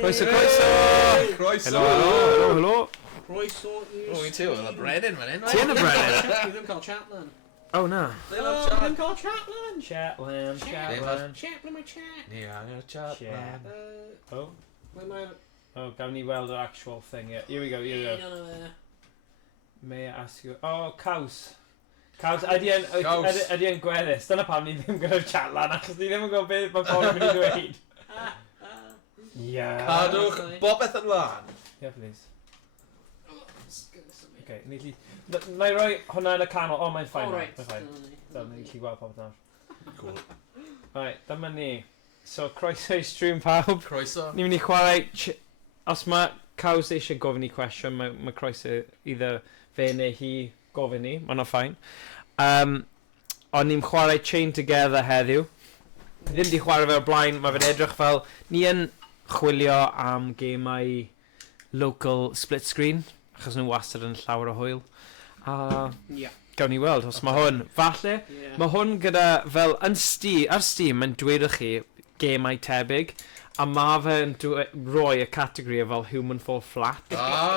Croeso, croeso! Croeso! Helo. Croeso i'r... O, i ti oedd y brenin fan hyn, Ti yn y brenin? Fi ddim cael Chatlan. Oh, na. Fi ddim cael Chatlan. Chatland. Chatlan, mae chat. Ni angen chat. Oh. Mae'r... Oh, gawn ni weld yr actual thing. Yeah. Here we go, here we go. May I ask you... Oh, caws. Caws, ydy yn gwedus. Dyna pam ni ddim gyda'r chatlan, achos ni ddim yn gwybod beth mae pobl yn mynd i ddweud. Yeah. Cadwch bobeth yn lan. Yeah, please. Okay, na i roi hwnna yn y canol. Oh, mae'n ffain. Mae'n ffain. Dyna ni'n gallu gweld popeth nawr. Cool. Right, dyma ni. So, croeso i stream pawb. Croeso. Ni'n mynd i chwarae... Os mae caws eisiau gofyn i cwestiwn, mae croeso either fe neu hi gofyn ni. Mae'n ffain. Ond ni'n chwarae Chain Together heddiw. Ddim di chwarae fe o'r blaen. Mae fe'n edrych fel... Ni yn chwilio am gemau local split screen. Achos nhw wastad yn llawer o hwyl. Gawn ni weld os mae hwn. Falle, mae hwn gyda fel ar Steam yn dweud i chi gemau tebyg. A mae fe'n rhoi y categori fel Human Fall Flat.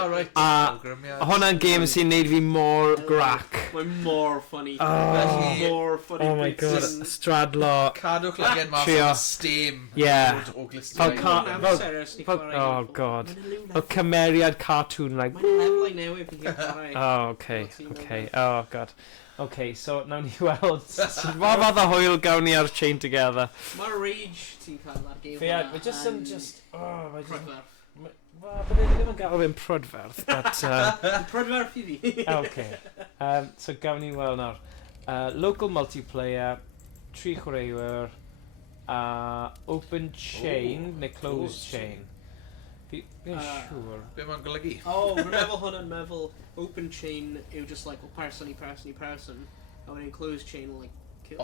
Right. A hwnna'n game sy'n neud fi mor grac. Mae'n mor funny. Mor funny. Oh my god. Stradlo. Cadwch lygen mas o Steam. Yeah. O glistrau. Oh god. Fel cymeriad cartoon like. Mae'n lefelau newydd i gael. Oh, okay. Oh god. Okay, so nawn ni weld. Fa fath o hwyl gawn ni ar Chain Together. Mae'r rage ti'n cael ar game hwnna. Mae just yn prydferth. Wel, bydd ddim yn gael fe'n prydferth, but... Prydferth i fi. Okay. So gawn ni weld nawr. Local multiplayer, 3 chwaraewyr, open chain neu closed chain. Fi'n siŵr. Be mae'n golygu? Rwy'n meddwl hwn yn meddwl open chain yw just like person i person i person. A wedyn closed chain like kill.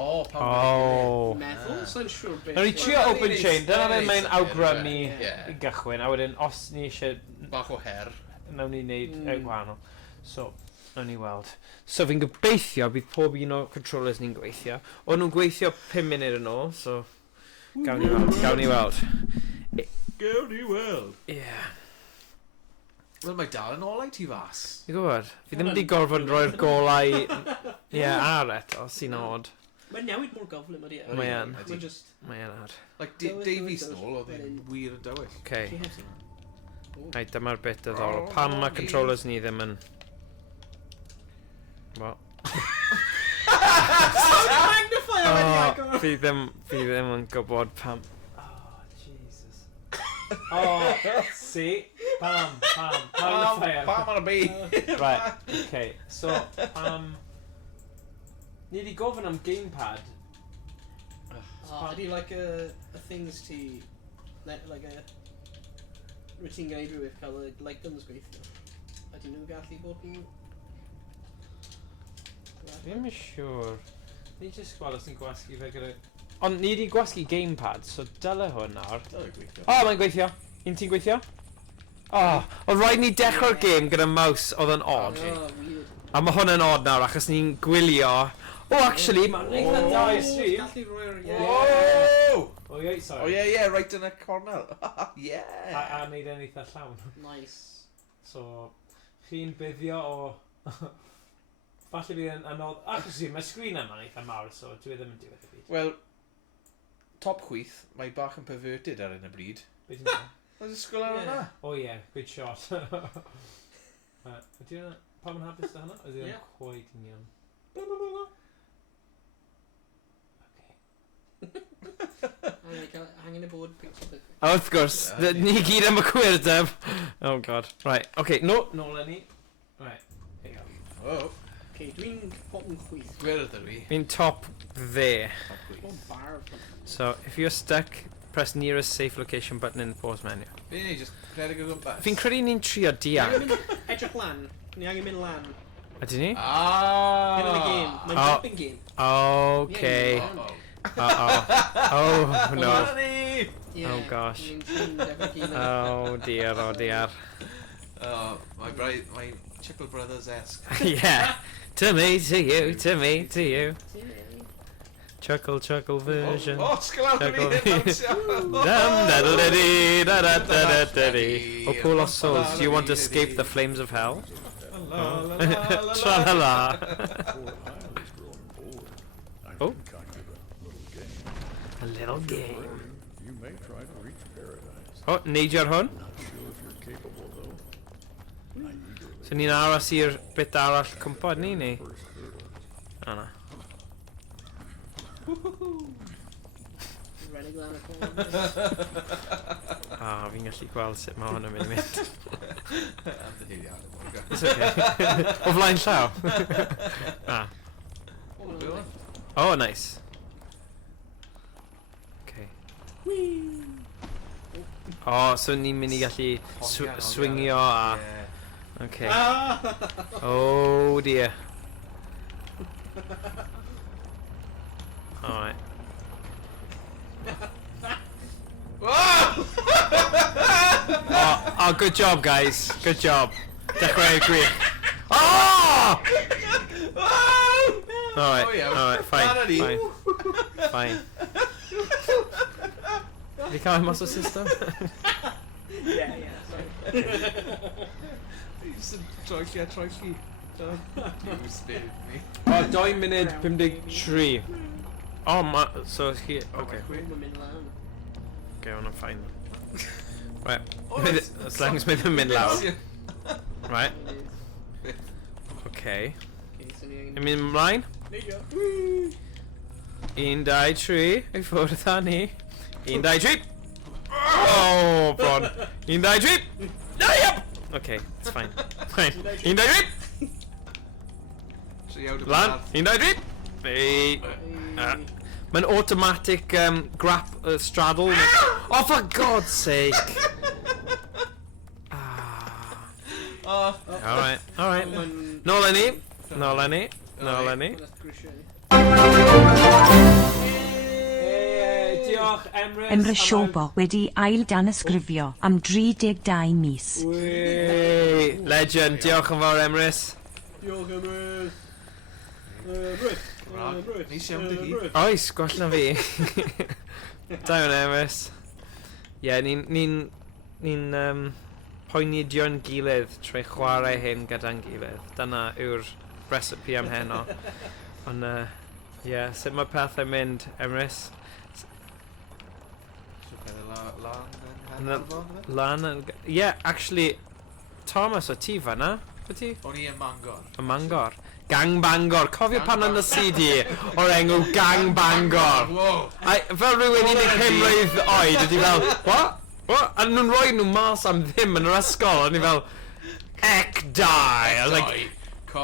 Meddwl? Sa'n siŵr beth. Nawr ni trio open chain, dyna mae'n awgrymu i gychwyn. A wedyn os ni eisiau... Bach o her. Nawn ni wneud gwahanol. So, nawn ni weld. So fi'n gobeithio bydd pob un o controllers ni'n gweithio. O nhw'n gweithio 5 munud yn ôl, so... Gawn ni weld. Gawn ni weld. Yeah. Wel, mae dal yn olau ti fas. Fi'n gwybod. Fi ddim wedi gorfod roi'r golau... ar eto, sy'n odd. Mae'n newid mor goflym ydi. Mae'n ar. Like, Davies nôl oedd e'n wir yn dywyll. Okay. Right, dyma'r bit ddiddorol. Pam mae controllers ni ddim yn... Well... Fi ddim yn gwybod pam... See? Pam on a bee. Right, okay. So, ni di gofyn am gamepad. Ydy like a things ti... Like a... Rwy'n gael rhywbeth cael y light guns gweithio. Ydy nhw'n gallu bod yn... Fi'n siŵr. Ni jyst gweld os ni'n gwasgu fe gyda... Ond ni di gwasgu gamepad, so dyle hwn nawr. Mae'n gweithio. Un ti'n gweithio? Oedd rhaid ni dechrau'r game gyda mouse oedd yn odd. A mae hwn yn odd nawr achos ni'n gwylio. Actually, mae'n eitha da i stream. Gallu roi'r... Yeah, right yn y cornel. Yeah. A wneud yn eitha llawn. Nice. So, chi'n buddio o... Falle bydd yn anodd... Achos mae sgrin yma'n eitha mawr, so dwi ddim yn diwedd y byd. Wel, top chwith, mae bach yn perverted ar un y bryd. Beth yn dweud? Mae'n ysgol ar hwnna? Good shot. Ydy hwnna... Pam yn hapus da hwnna? Ydy hwnna quite yn iawn. Hangen y bod picture. Wrth gwrs, ni gyd am y cwirdeb. Oh god. Right, okay, nôl ni. Right, here you go. Okay, dwi'n top yn chwith. Gwyrdd ar fi. Fi'n top there. Bar. So, if you're stuck, press nearest safe location button in the pause menu. Fi'n ei, just rhedeg o gwmpas. Fi'n credu ni'n trio Ddianc. Edrych lan. Ni angen mynd lan. Ydyn ni? Hyn yn y game. Mae'n jumping game. Okay. Oh no. Oh gosh. Oh dear. My Chickle Brothers-esque. Yeah. To me, to you. Chuckle version. O, sglaw ni Chuckle. hyn. Dum-da-da-da-dee-da-da-da-da-dee. O poor lost souls, do you want to escape the flames of hell? Tra-la-la. Oh. A little game. You may try to reach paradise. O, neidio ar hwn. Not sure if you're capable though. So ni'n aros i'r bit arall cwmpo ni, neu? O na. Ready glan y corn. Fi'n gallu gweld sut mae hwn yn mynd. Amddiheiriad. It's okay. O flaen llaw? Oh, nice. Okay. Oh, so ni'n mynd i gallu swingio a... Okay. Oh dear. Alright. Oh, good job, guys. Good job. Dechrau gwych. Oh! Alright, fine. Have you cael muscle system? Yeah, sorry. Troi chi. You spared me. Oh, 2 munud 53. Oh, so here. Okay. Mae'n mynd lan. Okay, I'm fine. Right. As long as mae ddim yn mynd lawr. Right. Okay. Yn mynd ymlaen. Neidio. 1, 2, 3. I ffwrdd â ni. 1, 2, 3. Oh, bron. 1, 2, 3. No, yep. Okay, it's fine. Fine. 1, 2, 3. Lan. 1, 2, 3. Hey. Mae'n automatic straddle. Oh, for God's sake. Alright. Nôl â ni. Diolch, Emrys. Emrys Siobo wedi ail danysgrifio am 32 mis. Wee. Legend, diolch yn fawr, Emrys. Diolch Emrys. Rhag, nis iawn dy hi. Oes, gwell na fi. Da iawn, Emrys. Ie, ni'n poenidio'n gilydd trwy chwarae hyn gyda'n gilydd. Dyna yw'r recipe am heno. Ond, ie, sut mae pethau mynd, Emrys? Lan, ie, actually, Thomas, o ti fanna? O ti? O'n i yn Mangor. Y Mangor. Gang Bangor. Cofio pan yn y CD o'r enw Gang Bangor. Fel rhywun 15 mlwydd oed, ydi fel, what? A nhw'n rhoi nhw mas am ddim yn yr ysgol, a ni fel, Ec-dai. I was like,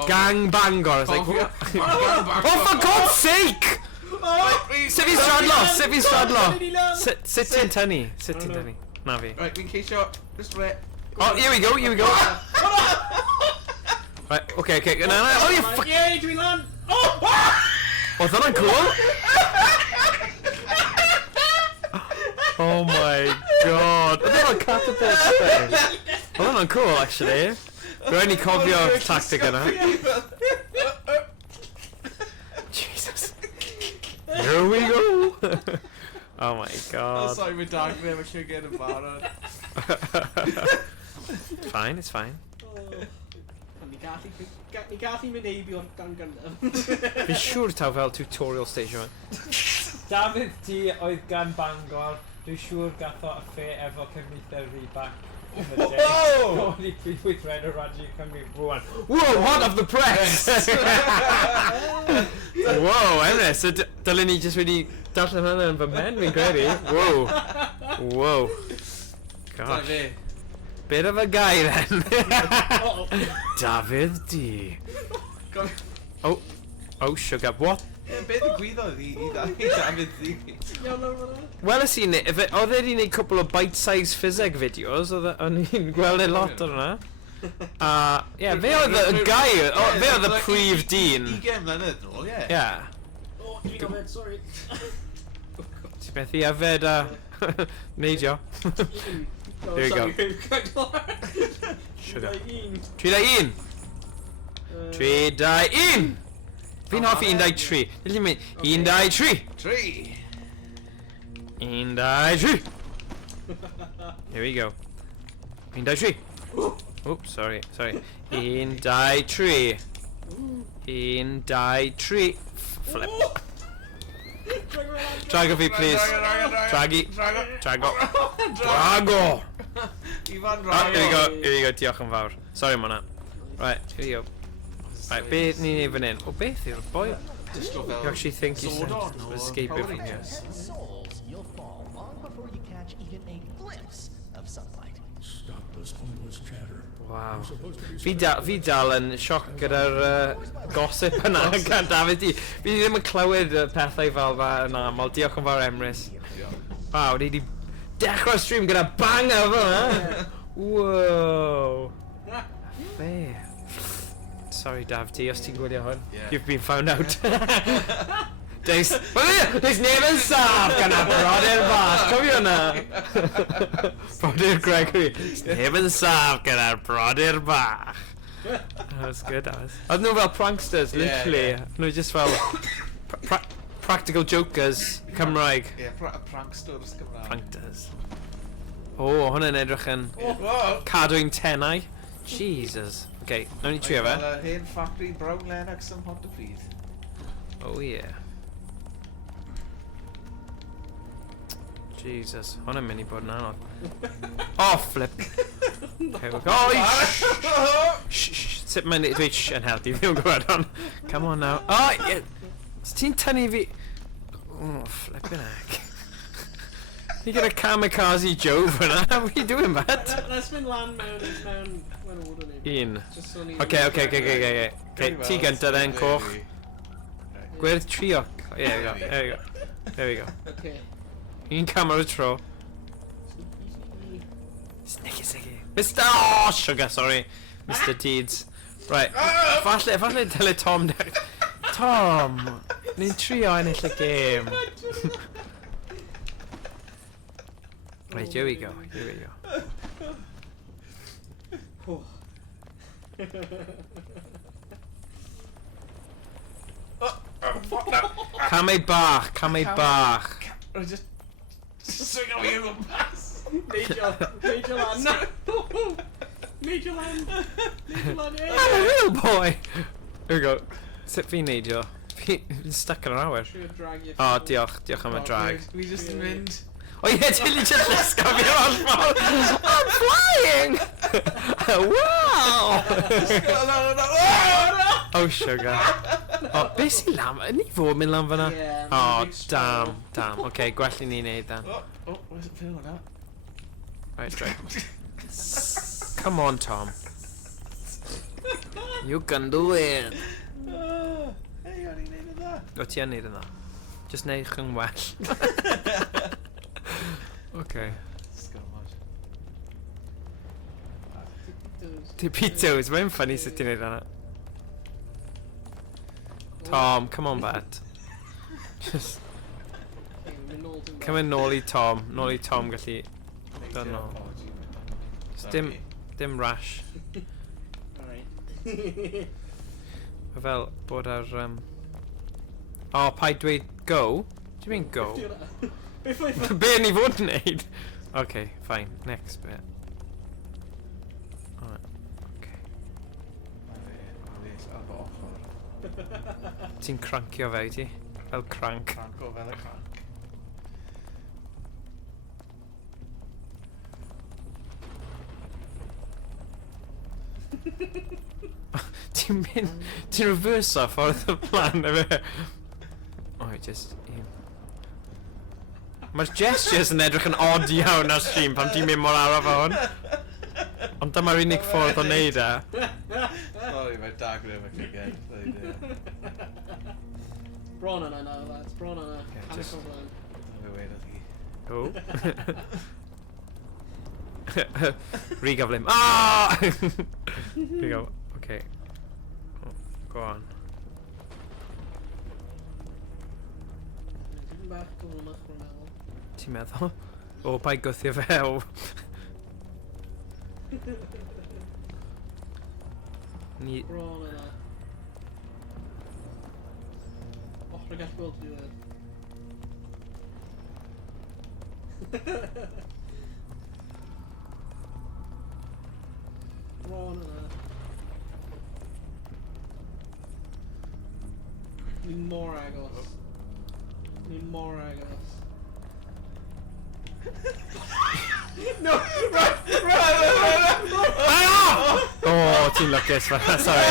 Gang Bangor. I was like, what? Oh, for God's sake! Sut fi'n stradlo? Sut ti'n tynnu? Na fi. Right, fi'n ceisio, just wait. Oh, here we go. Right, okay. Oh, you fuck. Yay, dwi'n lan! Was that cool? Oh my god. I think I'll catapult thing. Well, that's cool, actually. Rwy'n only cofio tactic yna. Jesus. Here we go. Oh my god. Sorry, my dog there, I'm sure getting a barod. It's fine. Ni gallu mynd eibio gan gyntaf. Fi'n siŵr taw fel tutorial stage yma. Dafydd ti oedd gan Bangor, dwi'n siŵr gatho a ffe efo cyfnither Rhag. Whoa! Wedi gweithred o radio Cymru rwan. Whoa, what of the press? Whoa, Emrys, so dylwn ni jyst wedi darllen hynny yn fy men, fi'n credu. Whoa. Gosh. Bit of a guy then. Dafydd D. Oh, sugar, what? Beth ddigwyddodd i David D? Weles i, oedd e wedi gwneud cwpl o bite-size ffiseg fideos, o'n i'n gweld e lot o'r yna. Ie, fe oedd y guy, fe oedd y prif dyn. 20 mlynedd nôl, ie. Ie. O, dwi'n gofyd, sorry. Ti beth i yfed a neidio. Here we go. Sugar. 3, 2, 1. 3, 2, 1. Fi'n hoffi 1, 2, 3. Dwi'n mynd 1, 2, 3. 3. 1, 2, 3. Here we go. 1, 2, 3. Oops, sorry. 1, 2, 3. 1, 2, 3. Flip. Drago fi, please. Draggy. Drago. Drago! Ifan Oh, here we Rhag. go. Diolch yn fawr. Sorry, monna. Right, here we go. Right, beth ni'n ei fan hyn? O, beth yw'r boi? Distro fel You actually think he's sword on or escaping Power from here? Rangers? Souls, you'll fall long before you catch even a glimpse of sunlight. Stop this homeless chatter. Wow. We're supposed to be Fi dal yn sioc gyda'r gosip yna gan David i. Fi ddim yn clywed pethau fel fa yn aml. Diolch yn fawr Emrys. Wow, ni di dechrau stream gyda banger fel yna. Whoa. Fair. Sorry Dav T, os ti'n gwylio hwn. Yeah. You've been found out. There's neb yn saff gan a brodyr bach. Cofio hwnna? Brodyr Gregory. Neb yn saff gan a brodyr bach. That was good, that was. Oedd nhw fel pranksters, literally. yeah. Nhw just fel practical jokers Cymraeg. Ie, pranksters Cymraeg. Pranksters. O, hwnna'n edrych yn Wow. cadw'n tenau. Jesus. Okay, nawn ni trio fe. Fel y hen factory Brown Lennox yn hot o pryd. Oh yeah. Jesus, hwnna'n mynd I bod yn anodd. Oh, flip. Okay, we go. Oh, shh. Sut mae'n dweud shh yn helpu fi o'n gwybod hon. Come on now. Oh, yeah. Os ti'n tynnu fi... Oh, flipping heck. You got a kamikaze Joe fyna. What are you doing, Matt? Let's mynd lan mewn order ni. Un. Just so ni... Okay. Ti gynta then, coch. Gwyrdd trio. Yeah, there we go. Okay. Un camera tro. Sneaky. Mr. Oh, sugar, sorry. Mr. Teeds. Right. Falle dyle Tom... Tom! Ni'n trio ennill y game. Right, here we go. Oh. Camau bach. Rwy'n just swing o fi yn gwmpas. Major land. No! Major land, yeah! I'm a real boy! Here we go. Sut fi'n neidio? Fi'n stuck yn yr awyr. Trio drag you. Oh, diolch am y drag. Fi just yn mynd. Oh yeah, ti'n just lusgo fi o'r ffordd. I'm flying! Wow! Oh, sugar. Oh, beth sy'n lam? Ni fod mynd lam fyna? Yeah, Oh, big straw. damn. Okay, gwell I ni wneud dan. Where's it feeling now? Right. Come on, Tom. You can do it. Hey, o'n i'n neud yn dda. O, ti yn neud yna. Just neud yn well. Okay. Sgormod. Tipitos, mae'n funny sut ti'n neud yna. Tom, come on, Bat. Just come in nôl I Tom. Nôl I Tom gallu... Don't know. Just dim rash. Alright. Fel bod ar... Oh, paid dweud go? Do you mean go? Be ni fod yn neud? Okay, fine. Next bit. Alright, okay. Ti'n crancio fe, ti? Fel crank. Cranco fel y cranc. Ti'n mynd... Ti'n reverse off ffordd y plan, efe? Oh, just... Mae'r gestures yn edrych yn odd iawn ar stream pan ti'n mynd mor araf o hwn. Ond dyma'r unig ffordd o neud e. Sorry, mae dagrim y llyged. Bron yna now, lads. Bron yna. Yeah, just- Dwi'n wedodd hi. Oh. Re-gyflym. Ah! Here we go. Okay. Oh, go on. Tipyn bach gofynach rwy'n meddwl. Ti'n meddwl? O, bai gwthio fe o. Ni... Bron yna. Rwy'n gallu gweld fi wedi. Ron yna. Ni mor agos. Ni mor agos. No! Right! Oh, ti'n lwcus fan'na, sorry.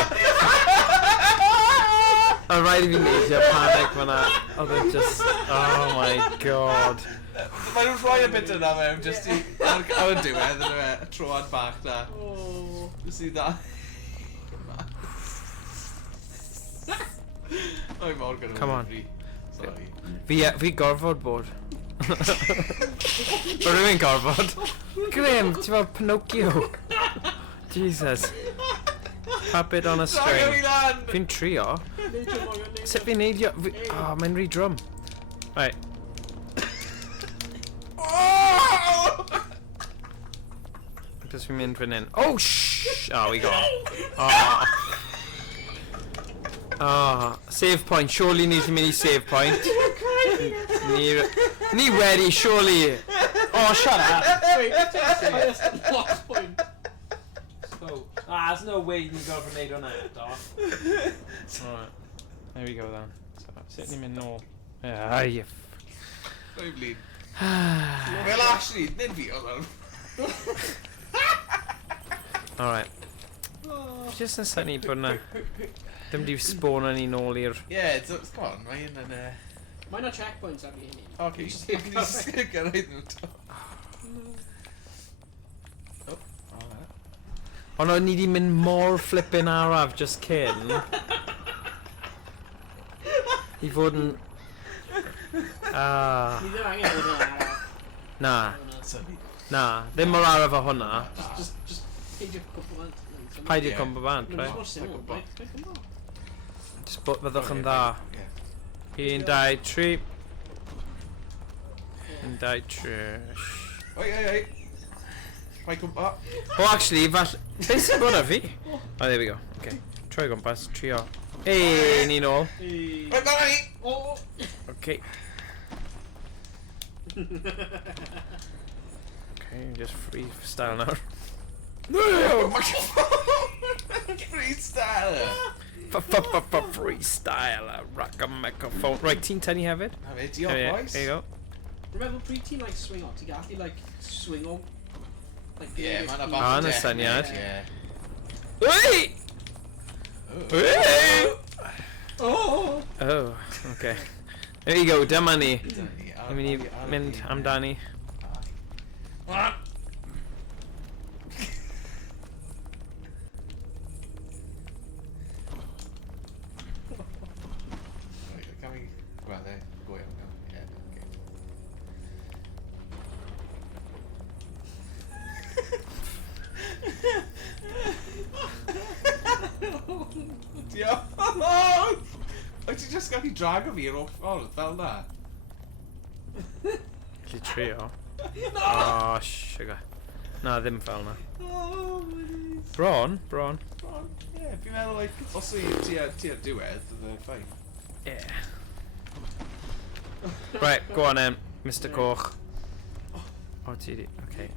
Oedd rhaid I fi neidio panic fan'na. Oedd e just... Oh my god. Mae nhw'n rhoi y bit yna mewn, just i... Ar y diwedd, yn y troad bach na. Oh. Just i da. Oi, mor gyda. Come on. Sorry. Fi gorfod bod. Mae rhywun gorfod. Graham, ti'n fel Pinocchio. Jesus. Puppet on a Drago fi string. lan! Fi'n trio. Sut fi'n neidio? Oh, mae'n rhy drum. Right. Oh! Just fi'n mynd fan hyn. Oh, shh! Oh, we got it. Oh. Oh, save point. Surely ni ti'n mynd I save point. Ni wedi, surely. Oh, shut up. Wait, highest lost point. So, there's no way you can go for nade on that, dog. Alright. There we go then. So, sut ni'n mynd nôl? Yeah, you Oi, blin. Well, actually, nid fi oedd o'n. Alright. Just yn syni bod na... Ddim di spawn ni nôl i'r... Yeah, come on, mae hyn yn... Mae yna checkpoints ar fi hynny. Ok, just gyrraedd nhw to. Ond o'n ni di mynd mor flippin' araf just cyn. I fod yn... Ni ddim angen bod yna araf. Na, Sorry. na. Ddim mor araf o hwnna. Just peidio cwpl bant. Paidio Yeah. combo band, Mae'n right? mor syml, right? Beth yn dda? Just fyddwch yn dda. Yeah. 1, 2, 3. 1, 2, 3. Oi, oi, oi. Rhaid cwmpa. Oh, actually, fall... Beth sy'n bod ar fi? Oh, there we go. Okay. Troi gwmpas, trio. Hey, ni nôl. Rhaid na ni! Oh! Okay. Okay, just freestyle nawr. No! Freestyle! Freestyle, rock a microphone. Right, ti'n tynnu hefyd? Na fe, diolch, boys. There you go. Remember, pryd ti'n like swing o, ti'n gallu like swing o like Yeah, mae'n Ah, bach yn y syniad. Yeah. Wait! Wait! Oh! Oh, okay. There you go, dyma ni. Ni'n Ni'n mynd I mynd amdani. Can we... Well, there. Go iawn, iawn. Yeah, okay. Diolch! Wyt ti just gallu drago fi i'r off ffordd fel na? Felly trio. Oh, sugar. Na, ddim fel na. Oh, my days. Bron, bron. Yeah, fi'n meddwl, like, os wy ti ar diwedd, yna ffain. Yeah. Right, go on then, Mr Koch. Oh, ti di... Okay.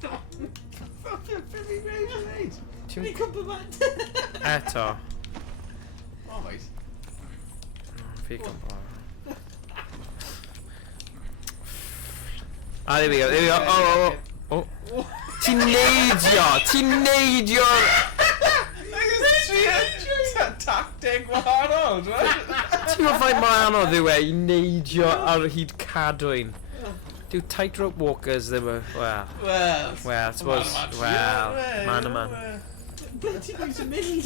Be fi'n gwneud? Ni cwpl bant. Eto. Oh, mate. Fi gwmpa. Ah, there we go, there we go. Oh, oh, oh. Ti'n neidio! Ti'n neidio! Tactic wahanol, right? Ti'n gwybod faint mor anodd yw e I neidio ar hyd cadwyn? Dyw tightrope walkers ddim yn... Well, I suppose... Well, man a man. Blant ti'n gwneud yn mynd.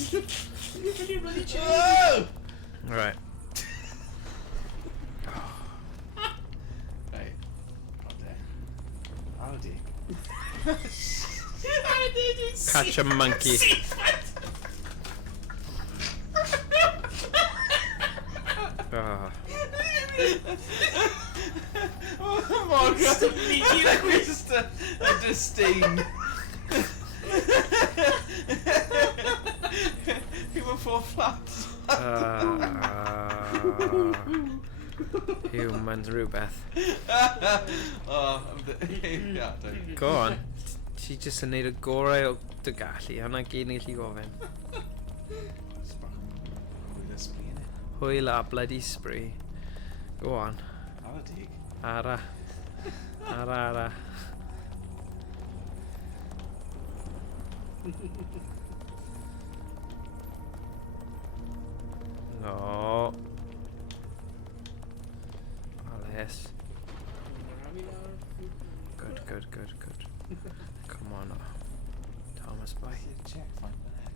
You're really bloody chill. Oh! Right. Right. Aldi. Catch a monkey. Oh. Oh my god. Just a disdain. He went for flat. Humans rhywbeth. O, eiliadau. Go on. Ti jyst yn neud y gorau o dy gallu. Hwna gyd ni'n gallu gofyn. Hwyl ysbryd yn it. Hwyl a bloody spree. Go on. Ar y dig. Ara. Ara. No. Alice. Good. Come on. Thomas, bye. Checkpoint fan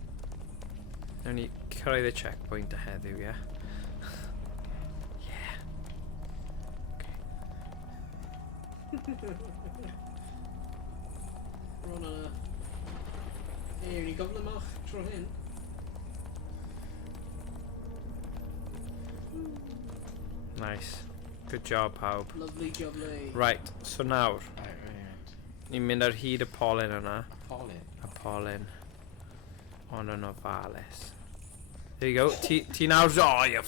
Nawn ni cyrraedd y checkpoint a heddiw, ie? Yeah. We're on a... Hey, ni gofyn ymach tro hyn. Nice. Good job, pawb. Lovely jubbly. Right, so nawr, Right. ni'n mynd ar hyd y polyn yna. Polyn. Y polyn. On yn ofalus. There you go. Ti nawr... Oh, you...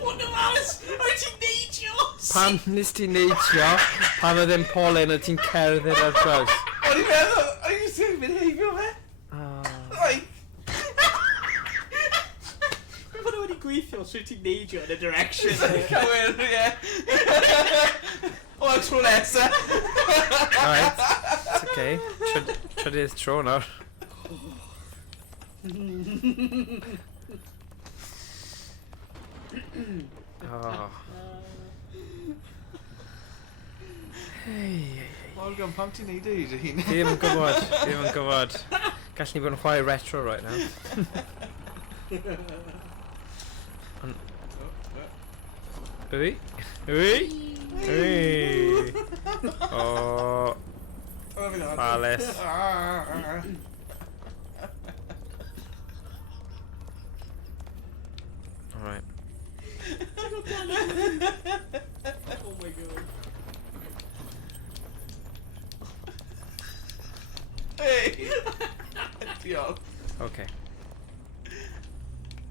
What of Alice? Wyt ti'n neidio? Pan nes ti'n neidio, pan oedd e'n polyn a ti'n cerdded ar draws. O'n i'n meddwl, o'n i'n sy'n mynd heibio fe? Like, Mae nhw wedi gweithio os wyt ti'n neidio yn y direction. cywir, ie. O, tro nesa. Alright, it's okay. Trydydd tro nawr. Oh. Morgan, pam ti'n neud dy hun? Fi ddim yn gwybod. Gallwn ni bod yn chwarae retro right now. Ui. Oh, Alice. Alright. Oh my god. Hey! Diolch. Okay.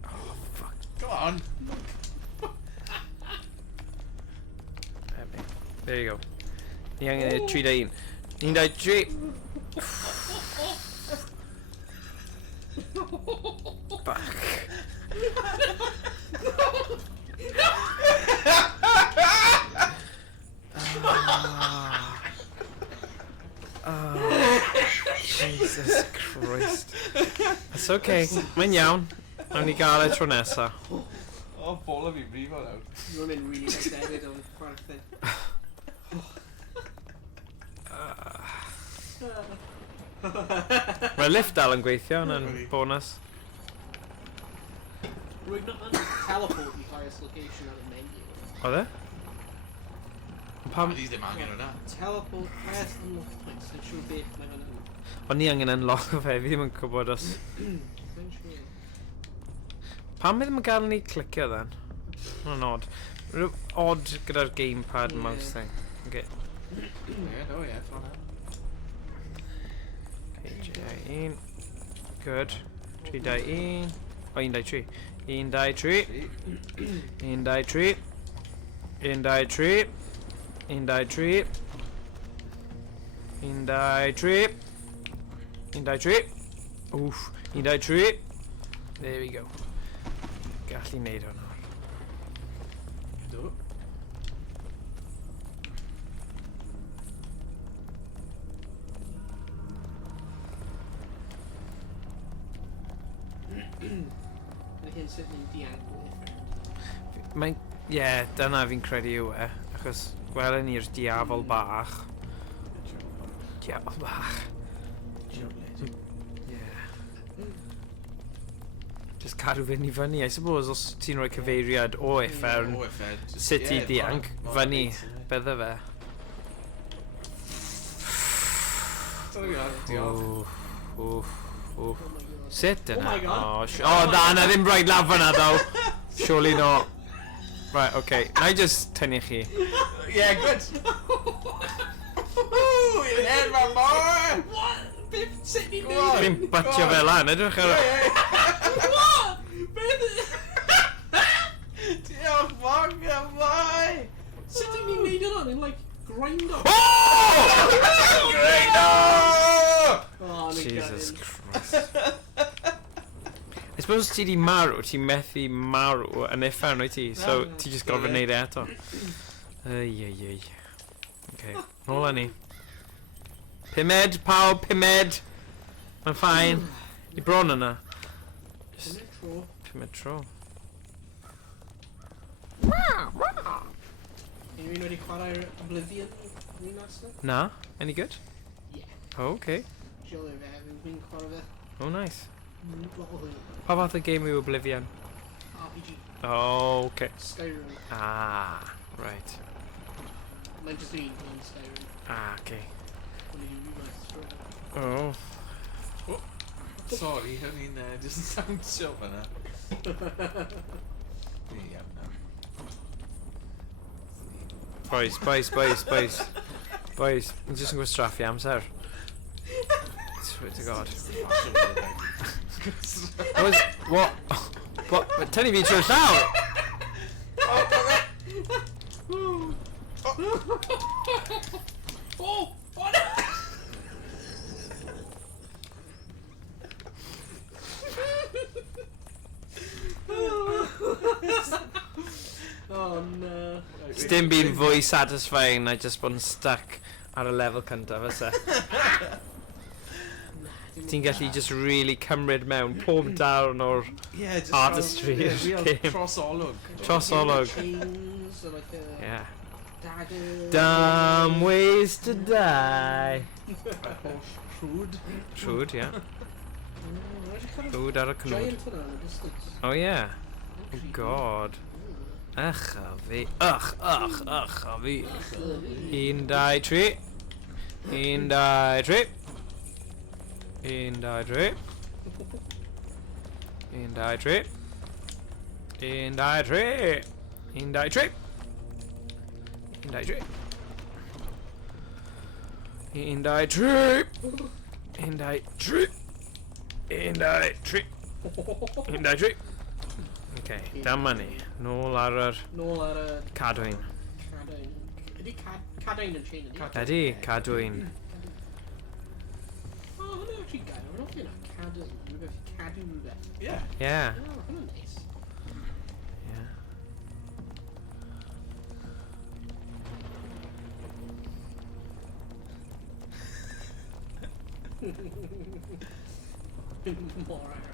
Oh, fuck. Come on. There you go. Ni angen neud 3 1. 1, 2, 3. Fuck. Jesus Christ. It's okay. Mae'n iawn. Nawn ni gael e tro nesa. O, bola fi brifo nawr. You're in really excited on chwarae. Mae'r lift dal yn gweithio, yna'n bonus. Rwy'n not teleport the highest location on the menu. Oedd e? Pam... These ddim angen hwnna. Teleport highest unlocked points. Yn siŵr beth mae hwnna'n... O'n ni angen unlock o fe, fi ddim yn gwybod os... Yn siŵr. Pam ddim yn gael ni clicio then? Mae'n odd. Rhyw odd gyda'r gamepad Yeah. mouse thing. Okay. Ie, no, ie, ffron nawr. Okay, 1. Good. 3, 2, 1. O, 1, 2, 3. 1, 2, 3. 1, 2, 3. 1, 2, 3. 1, 2, 3. 1, 2, 3. 1, 2, 3. Oof. 1, 2, 3. There we go. Gallu neud hwnna. Do. Mae hyn sydd yn Ddianc o effort. Mae'n... Ie, dyna fi'n credu yw e. Achos gwelen ni'r diafol bach. Diafol bach. Ie. Just cadw fynd i fyny. I suppose os ti'n rhoi cyfeiriad o effern, O, effed. sut i Ddianc, fyny, bydde fe. Diolch. Oof. Oh my god. Sut yna? Oh my God. Oh, na ddim rhaid laf yna, though. Surely not. Right, okay. Na I just tynnu chi. Yeah, good. Woo, you're ahead, my boy. What? Beth? Sut ni'n Go on. Fi'n batio fe lan, edrych ar... Yeah. on and like grind up. Oh, Jesus Christ. I suppose ti di marw, ti methu marw yn effern o'i ti, so ti just gorfod neud e eto. Ei. Okay, nôl â ni. Pumed, pawb, pumed. Mae'n ffain. I bron yna. Pumed tro. Unrhyw wedi chwarae'r Oblivion remaster? Na? Any good? Yeah. Oh, okay. Siol fe, fi'n chwarae fe. Oh, nice. Lot o hwyl. Pa fath o game yw Oblivion? RPG. Oh, okay. Skyrim. Ah, right. Mae'n just un Skyrim. Ah, okay. Ond i'n remaster. Oh. Sorry, hwn i'n just dawnsio fyna. Ie, na. Boys, I'm just yn gwastraffu amser. Swear to God. What? Tynnu fi trwy'r llaw! Oh! Oh no. Dim byd fwy satisfying na just bod yn stuck ar y lefel cyntaf fysa. Ti'n gallu just really cymryd mewn pob darn o'r artistry i'r game. Trosolwg. Trosolwg. Chains, or like a Yeah. dagger. Dumb ways to die. Trwd. Trwd, yeah. Trwd ar y cnwd. Giant hwnna in the distance. Oh yeah. Oh God. Ach a fi. Ach a fi. 1, 2, 3. 1, 2, 3. 1, 2, 3. 1, 2, 3. 1, 2, 3. 1, 2, 3. 1, 2, 3. 1, 2, 3. 1, 2, 3. 1, 2, 3. 1, 2, 3. Okay, dyma ni. Nôl ar yr Nôl ar y cadwyn. Cadwyn. Ydy Cadwyn yn chain ydy? Ydy, cadwyn. Oh, hwnna actually gael. Mae'n offi yna. Cadwyn. Rhywbeth cadw rhywbeth. Yeah. Yeah. Oh, hwnna'n neis. Yeah. Mor araf.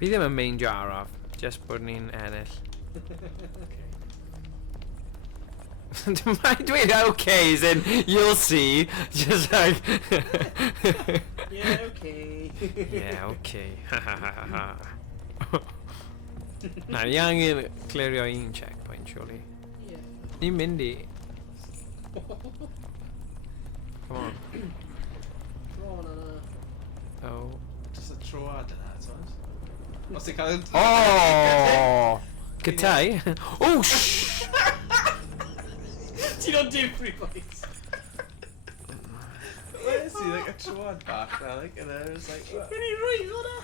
Fi ddim yn meindio araf, just bod ni'n ennill. Dwi'n dweud okay, as in, you'll see, just like... Yeah, okay. Yeah, okay. Na, ni angen clirio un checkpoint, surely. Yeah. Ni'n mynd i... Come on. Drawn on Oh. Just a troad yna, t'mod? Os ti'n cael... Oh! Gytai? Oh, shh! Ti'n o'n dim free points. Where's he, like a troad bach na, like, and then it's like... Rwy'n i rwy hwnna.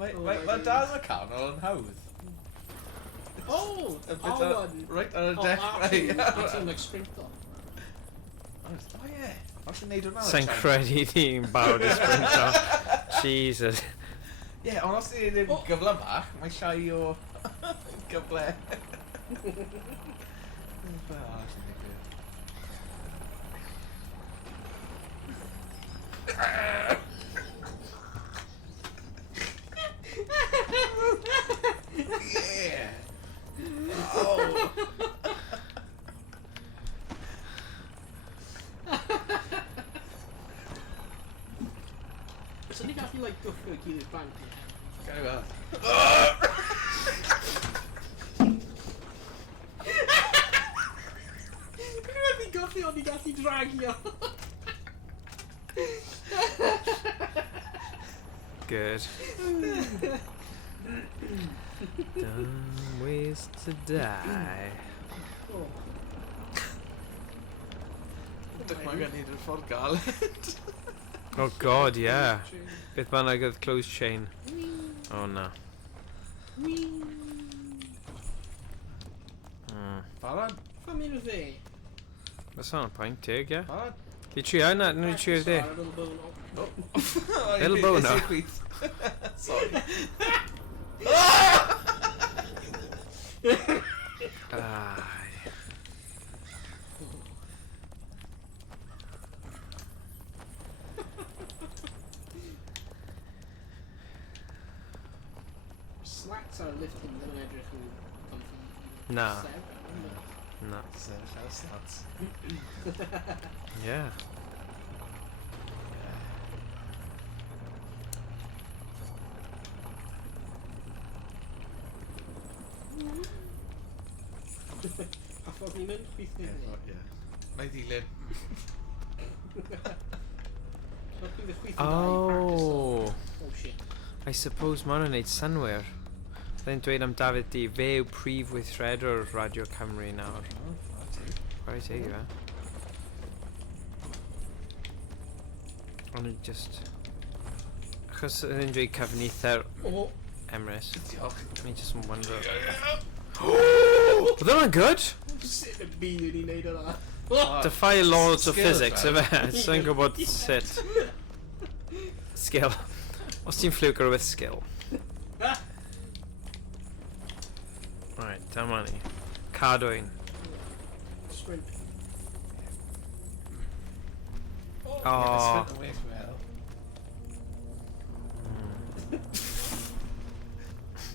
Mae dal y canol yn hawdd. Oh! A bit Owain. right ar y Oh, dechrau. Archie like sprinter. O ie, os ti'n neud hwnna... Sa'n credu ni'n barod i sprinto. Jesus. Ie, ond os ti'n neud gyfle bach, mae llai o gyfle. Yeah! Oh! So ni gallu like gyffro i gilydd bank. Gau fel. Dwi'n meddwl gyffro ond ni gallu dragio. Good. Dumb ways to die. Oh. Mae gen i'r ffordd galed. Oh God, yeah. Beth bynnag oedd closed chain. Oh no. Barod. Fan mynd o fe. That's not a point, teg, yeah? Barod. Di trio hynna, nhw di trio di. Little bow now. Sorry. Ai. Slacks ar y lift hyn, dyn nhw'n edrych yn comfy. Na. Sef, Na. Slats. Yeah. A ffordd ni'n mynd, chwith ni. Na i ddilyn. Oh. Oh shit. I suppose ma' nhw'n neud synwyr. Then dweud am Dafydd D. Fe yw prif weithredwr Radio Cymru nawr. Chwarae teg I fe. Ond nhw just... Achos ydyn dweud cyfnither Oh. Emrys. Diolch. Ni just yn wonder... Oedd hwnna'n good? Sut y byd wedi wneud yna? Defy laws of Skill, physics, fel. efe? Sa'n gwybod sut. Skill. Os ti'n fluker with skill. Right, dyma ni. Cadwyn. Sprint. Oh.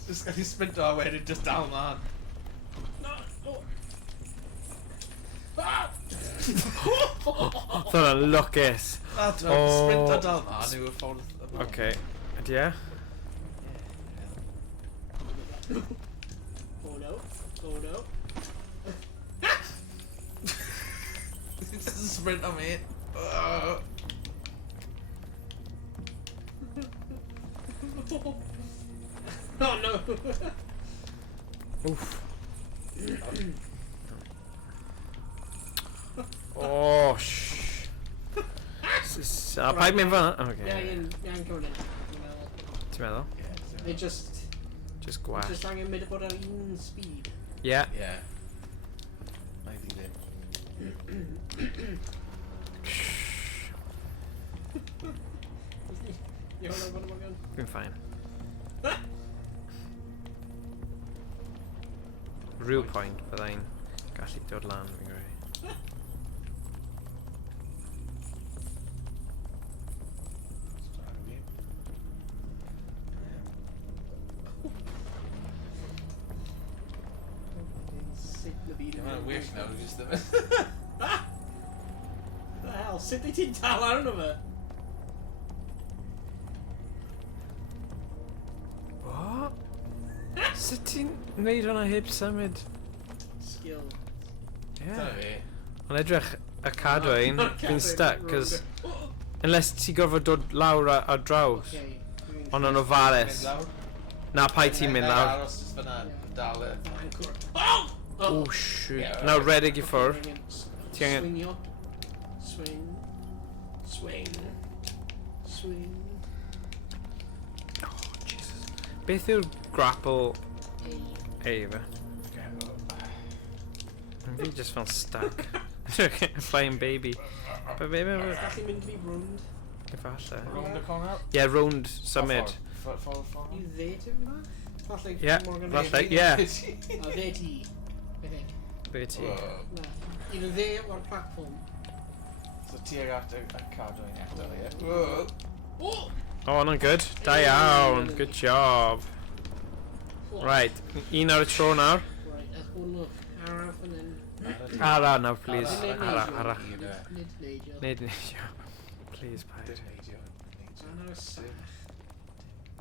Just gael ei sprinto a wedyn just dal mlaen. No! Oh! Ah! Oedd hwnna'n lwcus. A dwi'n sprinto dal mlaen yw y ffordd yma. Okay. Ydy e? Oh no. Oh no. Just a sprint on me. Oh no. Oof. Oh, shh. Paid mynd fan. Yeah, Okay. i'n cymryd yn. Ti'n meddwl? They just Just gwell. angen mynd bod ar un speed. Yeah. Yeah. Na i ddilyn. Iawn am bod yn gan. Dwi'n fine. Rhyw point byddai'n gallu dod lan fi'n gweud. Sut na byd Mae'n well nawr, just ddim. The hell, sut wyt ti'n dal arno fe? What? Sut ti'n neud hwnna heb symud? Skill. Dyna Yeah. fi. Ond edrych y cadwyn, fi'n stuck, cos... Unless ti gorfod dod lawr a draws. Okay. Ond yn ofalus. Mynd lawr. Na pai ti'n mynd lawr. Aros just fyna, dal y... Oh! Oh, shoot. Yeah, Nawr right. redig I ffwrdd. Ti angen... Swingio. Swing. Swing. Swing. Oh, Jesus. Beth yw'r grapple Hey. A fe? Fi just fel stuck. Flying baby. But maybe... Gallu mynd fi rownd. Efallai. Rownd y cornel? Yeah, round symud. Ffordd. I dde ti fyna? Falle Yeah, Morgan falle, Ray. yeah. A dde ti. I think. Be ti? Na. Un o dde o'r platform. So tuag at y cadwyn eto, ie? Oh! Oh, hwnna'n good. Da iawn. Good job. Right, un ar y tro nawr. Right, that's one look. Araf and then... Ara nawr, please. Ara. Ara. Nid neidio. Neud neidio. Please, paid. Neidio. Anna sef.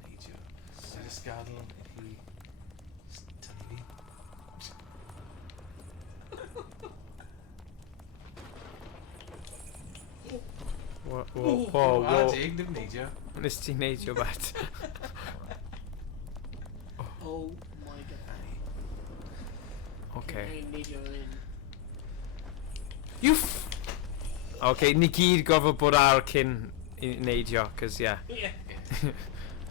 Neidio. Sy'n ysgadl i... Tynnu fi. Whoa, whoa, whoa, Ara whoa. dig, dim neidio. Nes ti neidio bat. Oh my god. Okay. Ein neidio yn un. You f... Okay, ni gyd gofod bod ar cyn i neidio, cos yeah. Yeah.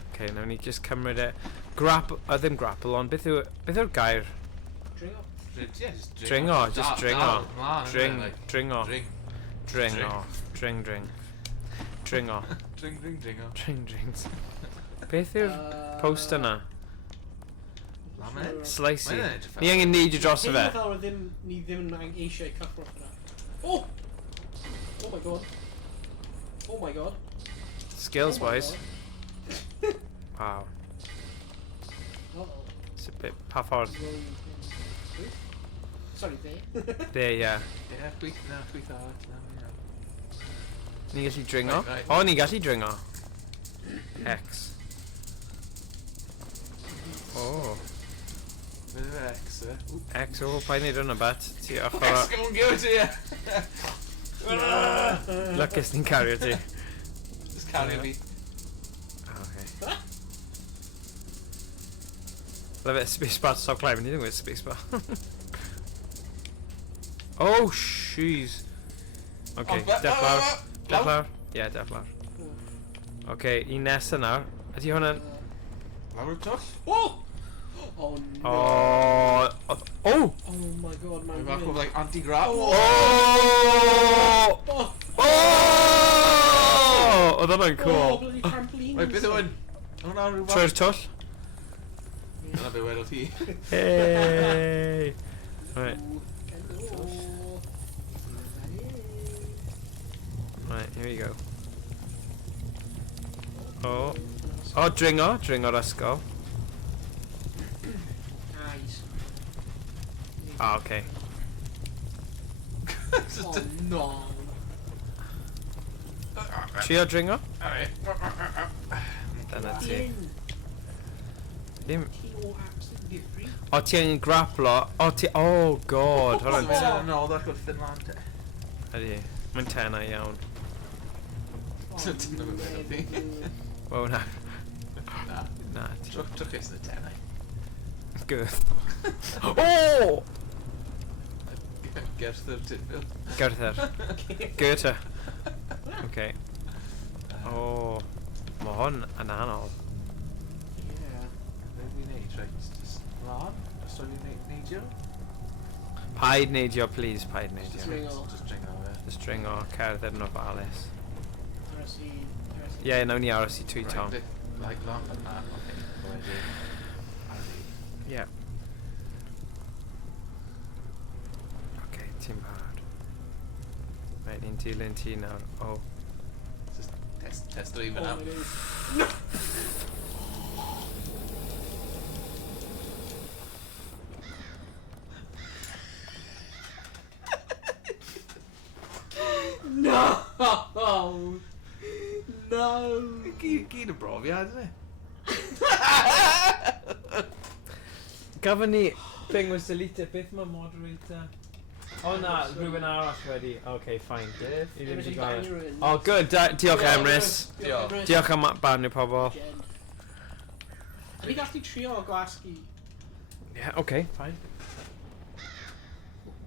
Okay, nawn ni just cymryd e. Grapple, ddim grapple, ond beth yw'r gair? Dringo. Yeah, just Dring o, just dring o. Dring, Like, dring o. Dring. Dring o. Dring, dring. Dring o. Dring, dring, dring o. Dring, drings. Beth yw'r post yna? Lament? Slicey. Mae'n edrych fel- Ni angen neidio dros y fe. Hyn fel ni ddim yn eisiau cyffro yna. Oh! Oh my god. Oh my god. Skills, Oh my boys. god. Wow. Uh-oh. It's a bit... Pa ffordd? Sorry, there. There, yeah. Ie, gwych na, gwych o. Ni gallu dringo? Right, right. O, ni gallu dringo. X. O. Fydd efe X, e? X, o, pa'n neud hwnna bet. Ti ochr o... X, gymwn gyw ti, ie! Lucas ni'n cario ti. Just cario fi. Okay. Love it, spacebar to stop climbing. You think it's spacebar? Oh, jeez. Okay, def lawr. Def lawr. Yeah, def lawr. Okay, un nesa nawr. Ydy hwnna'n... Lawr y twll? Oh! Oh no. Oh! Oh! Oh my god, my Mae'n bach o, wind. like, anti-grab. Oh! Oh! Oh! Oedd hwnna'n Oh, cool. bloody trampoline. Wait, beth yw hwn? Hwna rhywbeth? Trwy'r twll. Dyna be wedodd ti. Hey! Right, right, here we go. Oh. Oh, dringo. Dringo'r ysgol. Nice. Ah, okay. Oh no. Trio dringo? Alright. Dyna ti. Ian, Ddim... ti o absolutely free. O, ti angen graplo. O, ti... Oh, god. So Hwna'n... mae'n yn ôl ac wrth yn lan te. Ydy. Mae'n tenau iawn. Dyna be wedodd ti. Wow, na. Na. Na, ti... Trwchus yn y tenau. Good. Oh! Gerthyr Tidfil. Gerther. Goethe. Okay. Oh. Mae hwn yn anol. Ie. Be fi'n neud, right? Just lan? Just oedd fi'n neidio? Paid neidio, please. Paid neidio. Just ring o. Just dring o, ie. Just dringo cerdded yn ofalus. RSC. Ie, nawn ni aros i twy Tom. Right, bit like lan yna. Okay. Wedyn. Ie. Okay, ti'n barod. Right, ni'n dilyn ti nawr. Oh. Just test o i fyna. Oh my days. No! No! Gyd y brofiad, yna. Gafon ni... Thing was deleted. Beth mae moderator? Oh na, rhywun arall wedi. Okay, fine. I ddim di gael. Oh, good. Diolch Emrys. Diolch. Diolch am bannu pobl. Ni gallu trio gwasgu. Yeah, okay, fine.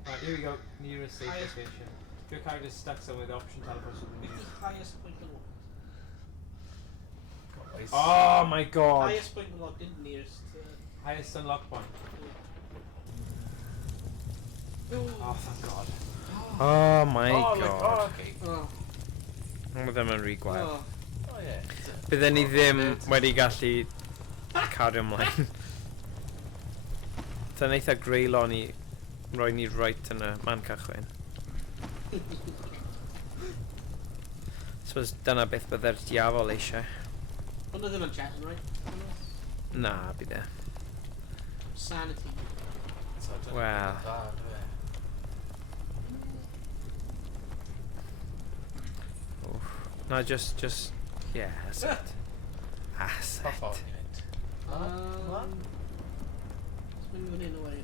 Right, here we go. Nearest safe location. Your character's stuck somewhere, the option teleports to the nearest. Highest point in the lock. Oh my god. Highest point in the lock, didn't nearest. Highest unlock point. Oh, thank god. Oh my god. Okay. Oh. Mae ddim yn rhy gwael. Oh. Oh, ie. Bydden ni ddim wedi gallu cario ymlaen. Dyna eitha greulon ni roi ni right yn y man cychwyn. Suppose dyna beth bydde'r diafol eisiau. Hwnnw ddim yn chatting, right? Na, bydd e. Sanity. Wel. Oof. No, just, yeah, that's it. That's Pa ffordd it. ni'n mynd? Let's bring one in away.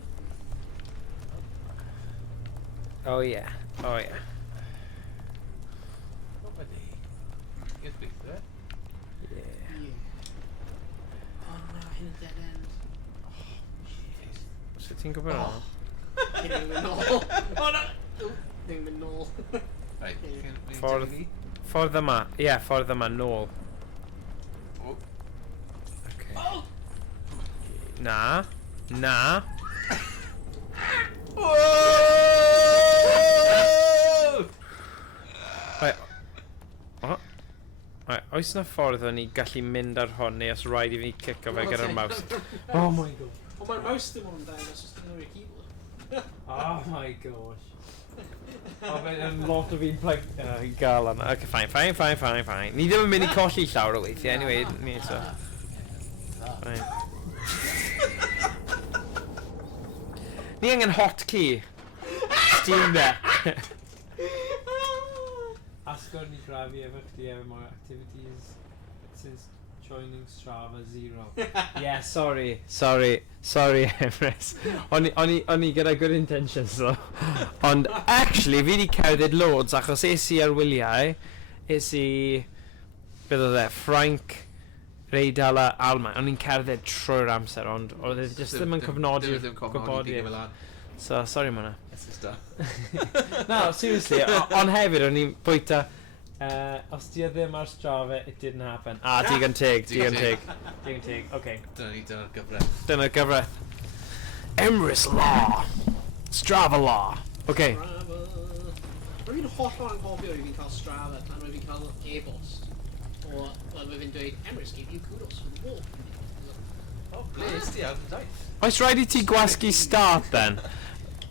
Oh yeah, oh yeah. O, wedi. Gyd beth, e? Yeah. Yeah. Oh no, hyn y dead end. So ti'n gwybod o? Hyn yn mynd nôl. Oh no! Oh, hyn yn mynd nôl. Right, chi'n Ffordd... Ffordd yma, ie, ffordd yma nôl. O, Okay. Oh! Na. Na. Right. O? Right, oes na ffordd o'n i gallu mynd ar hon neu os rhaid i fi cicio fe gyda'r mouse? Oh my god. O, mae'r mouse ddim ond dan, os oes ddim o'r keyboard. Oh my gosh. O, fe'n lot o fi'n plug... i gael yna. Ok, fine. Ni ddim yn mynd i colli llawr o weithiau, anyway, ni so. Fine. Ni angen hotkey. Steam Deck. Asgwr ni grafi efo chdi efo more activities since joining Strava 0. Yeah, sorry, Emrys. O'n i gyda good intentions though. Ond actually fi di cerdded loads achos es i ar wyliau. Es i... Beth oedd e? Ffrainc, Reidal a Almaen. O'n i'n cerdded trwy'r amser ond oedd e just ddim yn cyfnodi'r gwybodiad. So, sorry mwyna. No, seriously, ond hefyd o'n i'n bwyta os di ddim ar Strava, it didn't happen. Digon teg, okay. Dyna'r gyfraith. Dyna'r gyfraith. Emrys Law. Strava Law. Okay. Rwy'n fi'n hollol anghofio i fi'n cael Strava tan rwy'n fi'n cael e-bost. O, rwy'n fi'n dweud, Emrys gave you kudos for the walk. O, bles di ar y daith. Oes rhaid i ti gwasgu start then?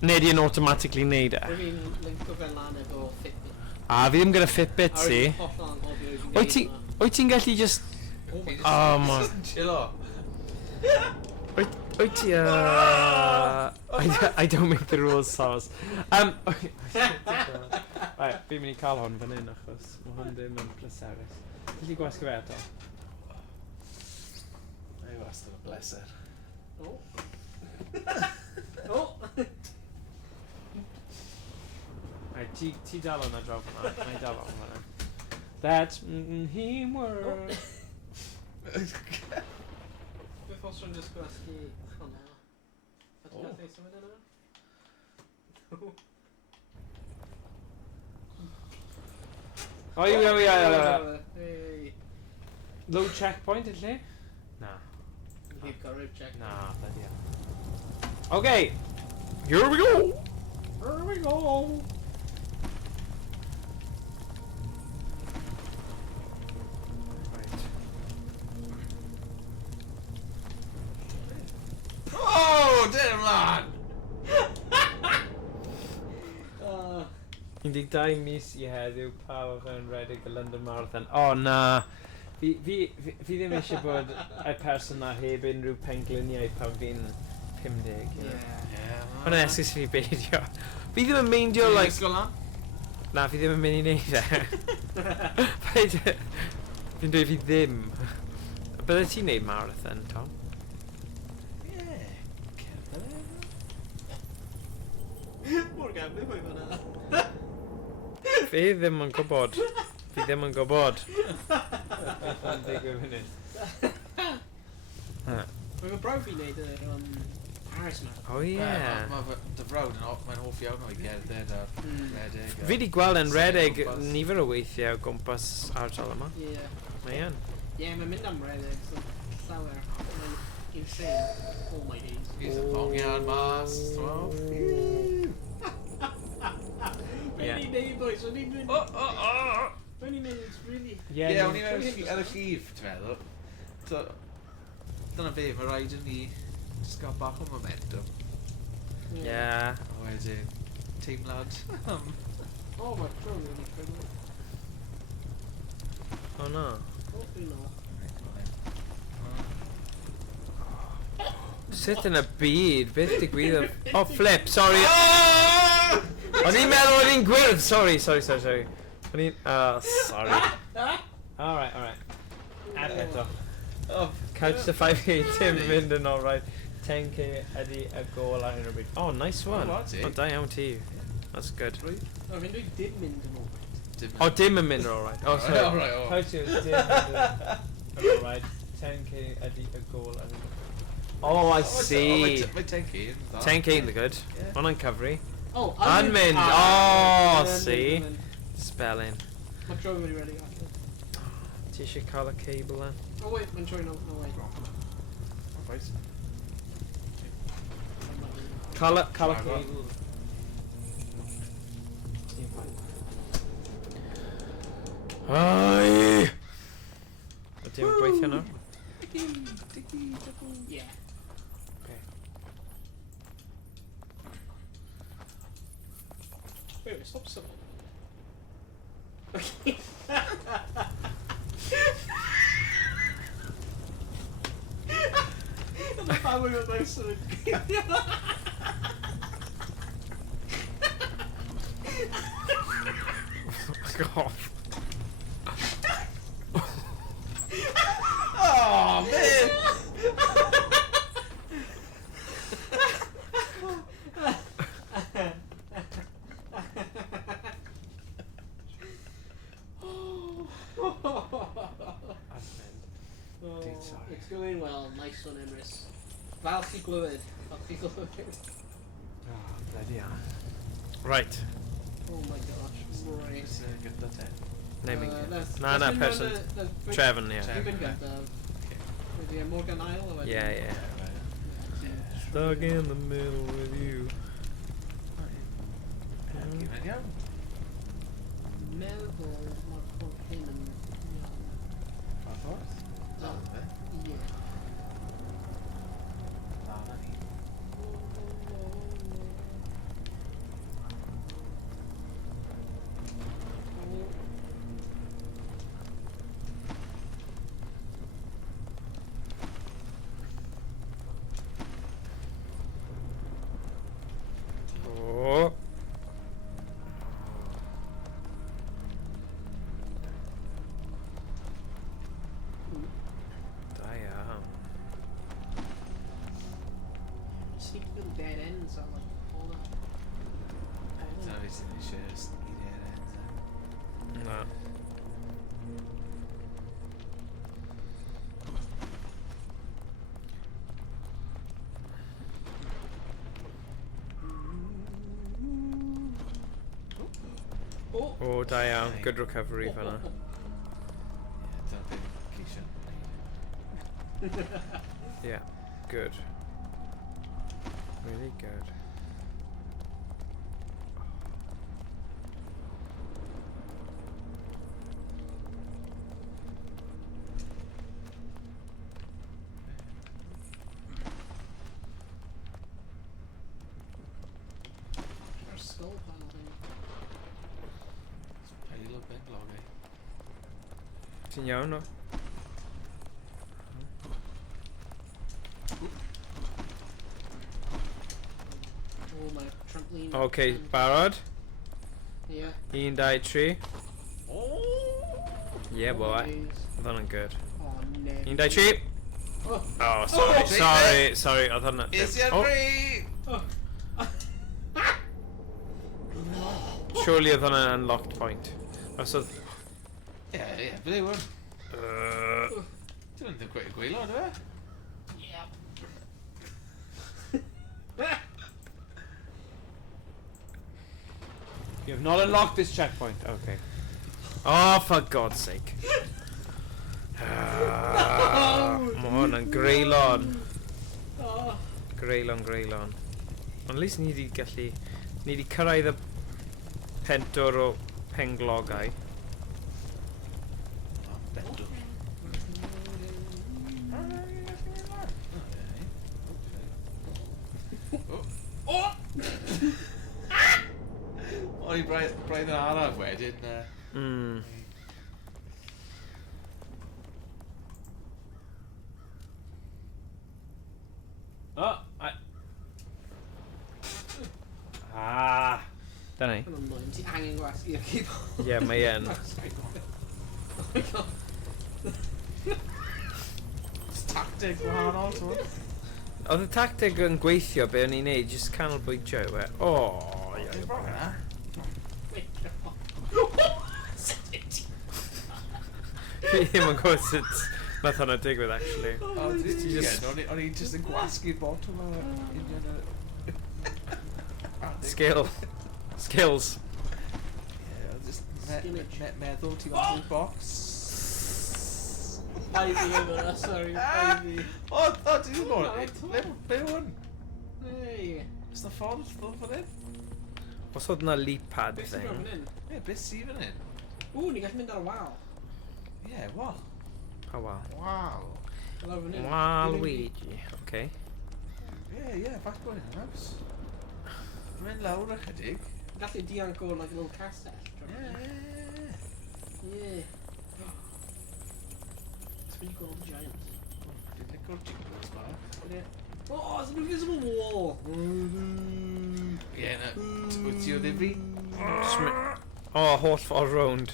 Neu di yn automatically neud e? Rwy'n fi'n linko fe lan efo Fitbit. Fi ddim gyda Fitbit A si. rwy'n hollol anghofio i fi'n Wyt ti'n gallu just... Oh my... Chill o. Wyt ti... I don't make the rules, Sars. Right, fi'n mynd i cael hon fan hyn achos mae hwn ddim yn pleserus. Ti'n gwasgu fe eto? Ei wastad yn bleser. O. O. Right, ti dal hwnna draw hwnna. Na'i dal hwnna. That's him world. Beth os rwy'n just gwasgu hwnna? A ti'n gael ffeis o'n yna? Oh, yeah. Hey. Low checkpoint, is it? Nah. You've got road check. Nah, bloody hell. Okay, here we go. Here we go. Oh, damn lad! 12 mis I heddiw pawb yn Rhag y London Marathon. O na, fi ddim eisiau bod y person na heb unrhyw pengliniau pan fi'n 50. Hwna esgus fi beidio. Fi ddim yn meindio, like... Na, fi ddim yn mynd I neud e. Fi'n dweud fi ddim. Bydde ti'n neud marathon, Tom? Mor gaflu pwy fan'na. Fi ddim yn gwybod. Fi ddim yn gwybod. Beth yn digwydd fyny. Mae'n brawd fi'n neud yr Paris man. Oh yeah. Mae dy frawd yn mae'n hoff iawn o'i gerdded ar Rhedeg. Fi di gweld yn Rhedeg nifer o weithiau o gwmpas ardal yma. Ie. Mae yn. Ie, mae'n mynd am Rhedeg, so llawer. Mae'n insane. All my days. He's a hongian mas. Mae'n i'n neud boys, o'n i'n mynd... Mae'n i'n mynd, it's really... Ie, o'n i'n mynd ar y llif, ti'n meddwl. So, dyna be, mae rhaid yn ni just gael bach o momentum. Ie. A wedyn, teimlad. Oh, mae'n trwy yn incredible. Oh no. Oh, dwi'n no. Sut yn y byd? Beth digwyddodd? Oh, flip, sorry. O'n i'n meddwl o'n i'n gwyrdd. Sorry. O'n i'n... sorry. Alright. Add eto. Couch to 5k, Tim mynd yn alright. 10k ydi y gol ar hyn o bryd. Oh, nice one. Oh, da iawn ti. That's good. O, fi'n dweud dim mynd yn ôl. Oh, dim yn mynd yn alright. Oh, sorry. Alright, oh. Couch to dim mynd yn alright. 10k ydi y gol ar hyn o bryd. Oh, I see. Mae 10k yn dda. 10k yn the good. Hwna'n cyfri. Oh, Unmynd. Oh, see. Spelling. Mae trwy wedi ready after. Ti eisiau cael y cable then? Oh wait, mae'n trwy no way. Cael y Rhag. cable. Ai! Ydy'n gweithio nawr? Yeah. Okay. Wait, stop someone. Okay. And the family got nice sort Fuck off. Oh, man! Oh, Dude, sorry. it's going well. Nice one, Emrys. Falch I glywed. Falch I glywed. Oh, bloody hell. Right. Oh my gosh. Right. Just get that in. Naming let's- No, let's no, bring person. round the- Trevin, yeah. Trevin. You've been good, Maybe a Morgan Isle or Yeah, yeah. Yeah. Stuck in the middle with you. Give it go. Melville, Mark Heyman. Of course. Yeah. Yeah. Oh. Da iawn. Sneaky little dead ends are like all that. Dyna fi sy'n eisiau sgiliau'r ends. Na. Oh! Oh, da iawn. Good recovery fanna. Dyna beth geisio neud. Yeah, good. Really good. Our skull panel thing. Pile o benglog, eh? Ti'n iawn o? Oh my trampoline. Okay, and- barod? Yeah. 1, 2, 3. Oh! Yeah, boy. Jeez. Oedd hwnna'n good. Oh no. 1, 2, 3. Oh. Oh, sorry, Oh, sorry, oedd hwnna... Is your Oh, free? Oh. surely oedd hwnna'n unlocked point. Os oedd... Yeah, ble hwn? Uh, Dwi'n ddim gweud gweilo, dwi e? Yeah. you have not unlocked this checkpoint. Okay. Oh, for God's sake. Mae hwnna'n greulon. Oh. Greulon. Ond at least ni wedi gallu... Ni wedi cyrraedd y pentwr o penglogau. Oh, bendw. Oh! O'n i braidd yn araf wedyn. Mm. Oh, Ah! Dyna ni. Yn annoying. Ti angen gwasgu i'r keyboard. Ie, mae yn. Oh my god. Tactic wahanol, ti'n Oedd y tactig yn gweithio be o'n i'n neud, just canolbwyntio yw e. O, ie. Fi ddim yn gwybod sut nath hwnna digwydd, actually. O'n i just yn gwasgu'r bottom o union y... Skills. Meddwl ti fan i'r box. Ivy over there, sorry. Ivy. O, ti ddim o'n... Be hwn? Hey. Oes na ffordd ddod fan hyn? Os oedd na leap pad Beth sy'n thing. rhwng hyn? Ie, beth sydd fan hyn? Ww, ni gallu mynd ar y wal. Ie, wel. Oh wow. Waw. Fel ar fan hyn. Waluigi. Okay. Ie, fath bod hyn haws. Mae'n lawr ychydig. Gallu dianc o like a little castell. Ie. Ie. It's really cool, giant. Dwi'n licor jingles bach. Ie. Oh, it's an invisible wall! Ie, na. Wyt ti o ddifri? Oh, holl ffordd round.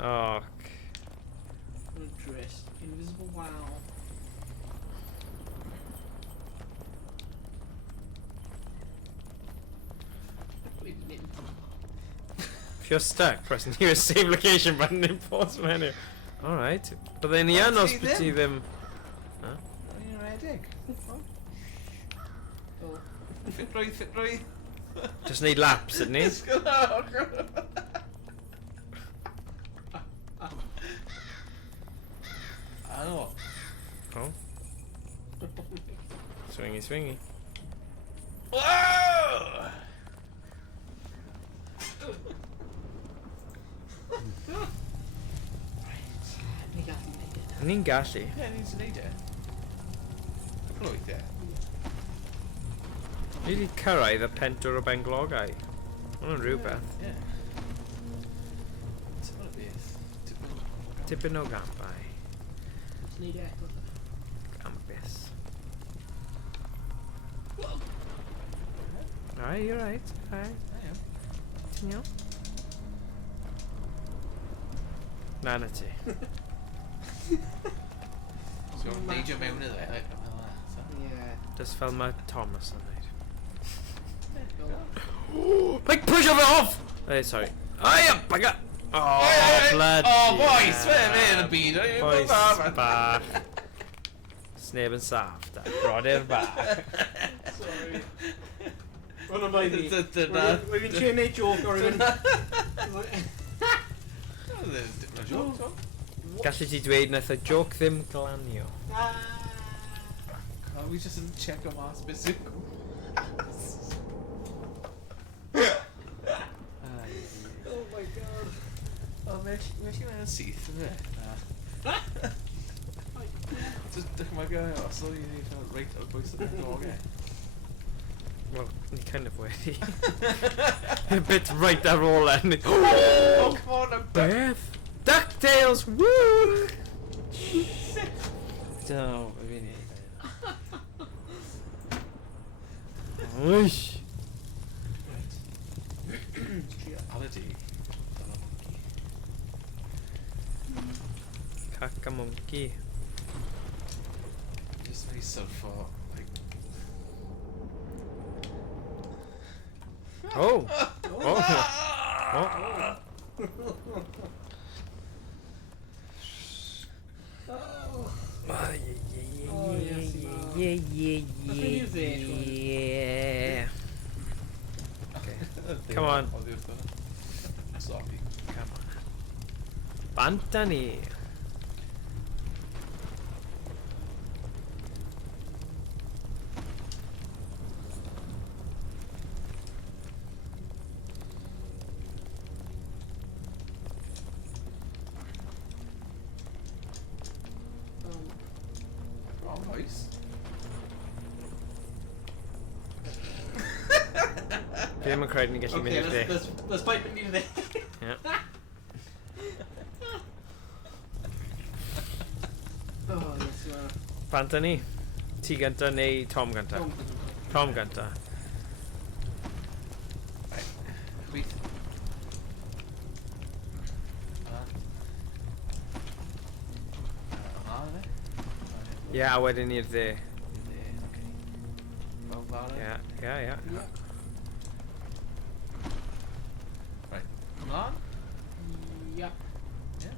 Oh. What a dress. Invisible wow. If you're stuck, press nearest save location button in pause menu. Alright. But then the Wel, anos ti beth ti ddim... I'n redig. Oh. Ffit rwydd. Just need laps, ydyn ni? Ano. Oh. Swingy, swingy. Whoa! Ni gallu neud e. Ni'n gallu. Ie, ni'n sy'n neud e. Rwydd e. Ni wedi cyrraedd y pentwr o benglogau. Ma' hwnna'n rhywbeth. Ie. Ti'n beth? Tipyn o gampau. Let's neud e eto. Gampus. Alright, you're right. Alright. Ti'n iawn? Na, na ti. So, neidio mewn iddo fe. Ie. Just fel mae Thomas yn neud. Go. Like, push of it off! Hey, sorry. Aia, bugger! Oh, bloody Oh, boys! hell. Fe yn y byd. Boys bach. Sneb yn saff, da. Brodyr bach. Sorry. Hwna mai fi. Dyna. We've been trying to neud joke o'r un. Dyna joke. Gallu ti dweud nath y joke ddim glanio. Oh, we just didn't check o mas beth sy'n Oh my god. O, well chi'n syth, yn fe? Just dychmyga, os oedd i'n cael reit o'r bwys o'r dogau. Well, ni kind of wedi. A bit right ar ôl en. Oh, come on, I'm back. Beth? DuckTales! Woo! Do, fi ni. Wysh! Aledi. Caca monkey. Just very surfo, like... Oh! Oh! Oh! Oh, yes, Yeah. Come on. Sorry. Come on. Bantani. Oh, nice. Fi ddim yn credu ni'n gallu mynd i'r de. Let's pipe it into Yeah. Oh, yes, Bantani. Ti gynta neu Tom gynta? Tom gynta. Chwyth. Ie, a wedyn i'r de. Fel fawr. Ie, ie, ie. Right. Come on. Yep. Yeah.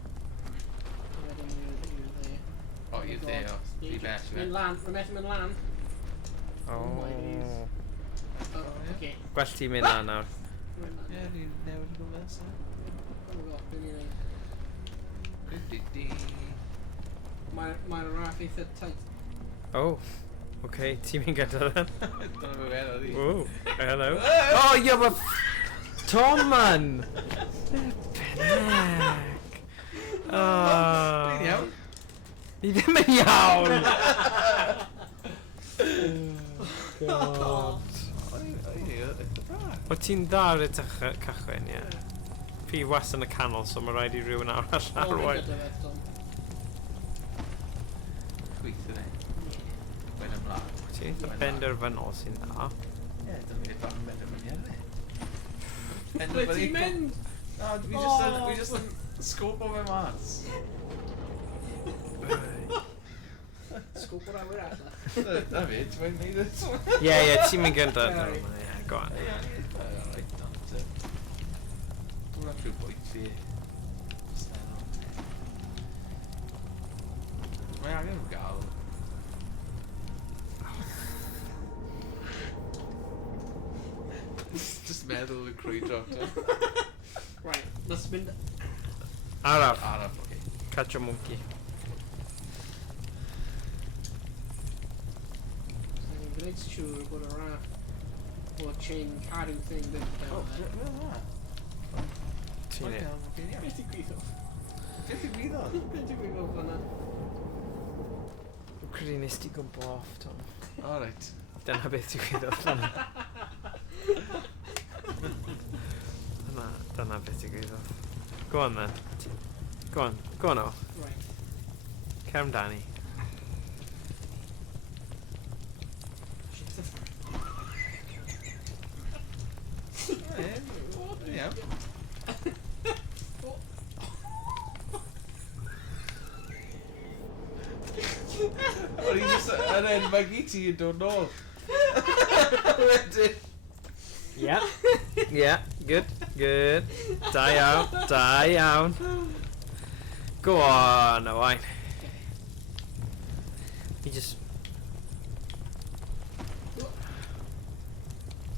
Oh, O, i'r de o. Di bell, Mynd lan, rwy'n methu mynd lan. Oh. Oh, okay. Gwell ti mynd lan nawr. Rwy'n lan. Ie, ni'n newid yn gwybod. Oh, God, be ni'n neud? Di-di-di. Mae'r raff eitha tight. Oh. Okay, ti'n mynd gyda then? Dyna fe fe oedd hi. Ww, hello. Oh, yeah, but... Tom, man! Peneg! Dwi'n iawn. Ni ddim yn iawn! God. O ti'n dda ar y cychwyn, ie. Fi was yn y canol, so mae rhaid i rhywun arall Oh, arwain. gyda fe, Tom. Gweithio ni. Mae'n ymlaen. Ti'n benderfynol sy'n dda. Ie, dyna fi bach yn benderfyniad fi. Ble ti'n mynd? No, dwi just yn scopo fe mas. Sgwp o'r awyr allan. Na fi, ti'n mynd neud it. Ie, ti'n mynd gyda. Ie, go on. Dwi'n rhaid rhyw bwynt fi. Mae angen nhw gael. Just meddwl y crwydro. Right, let's mynd... Araf, Araf, oce. catch a monkey. Fi'n gwneud siŵr bod y raff o'r chain cadw thing ddim O, cael fel yna. Ti'n ei. Beth i gwyddo? Beth i gwyddo? Beth i gwyddo fanna? Dwi'n credu nes ti gwmpo off, Tom. O, reit. Dyna beth ti'n gwybod fanna. Dyna beth ti'n gwybod. Go on, then. Go on, o. Right. Cer amdani. Iawn. O'n i just yn enmygu ti yn dod nôl. Wedyn. Yeah. Yeah, good, good. Da iawn, da iawn. Go on, Owain. He just...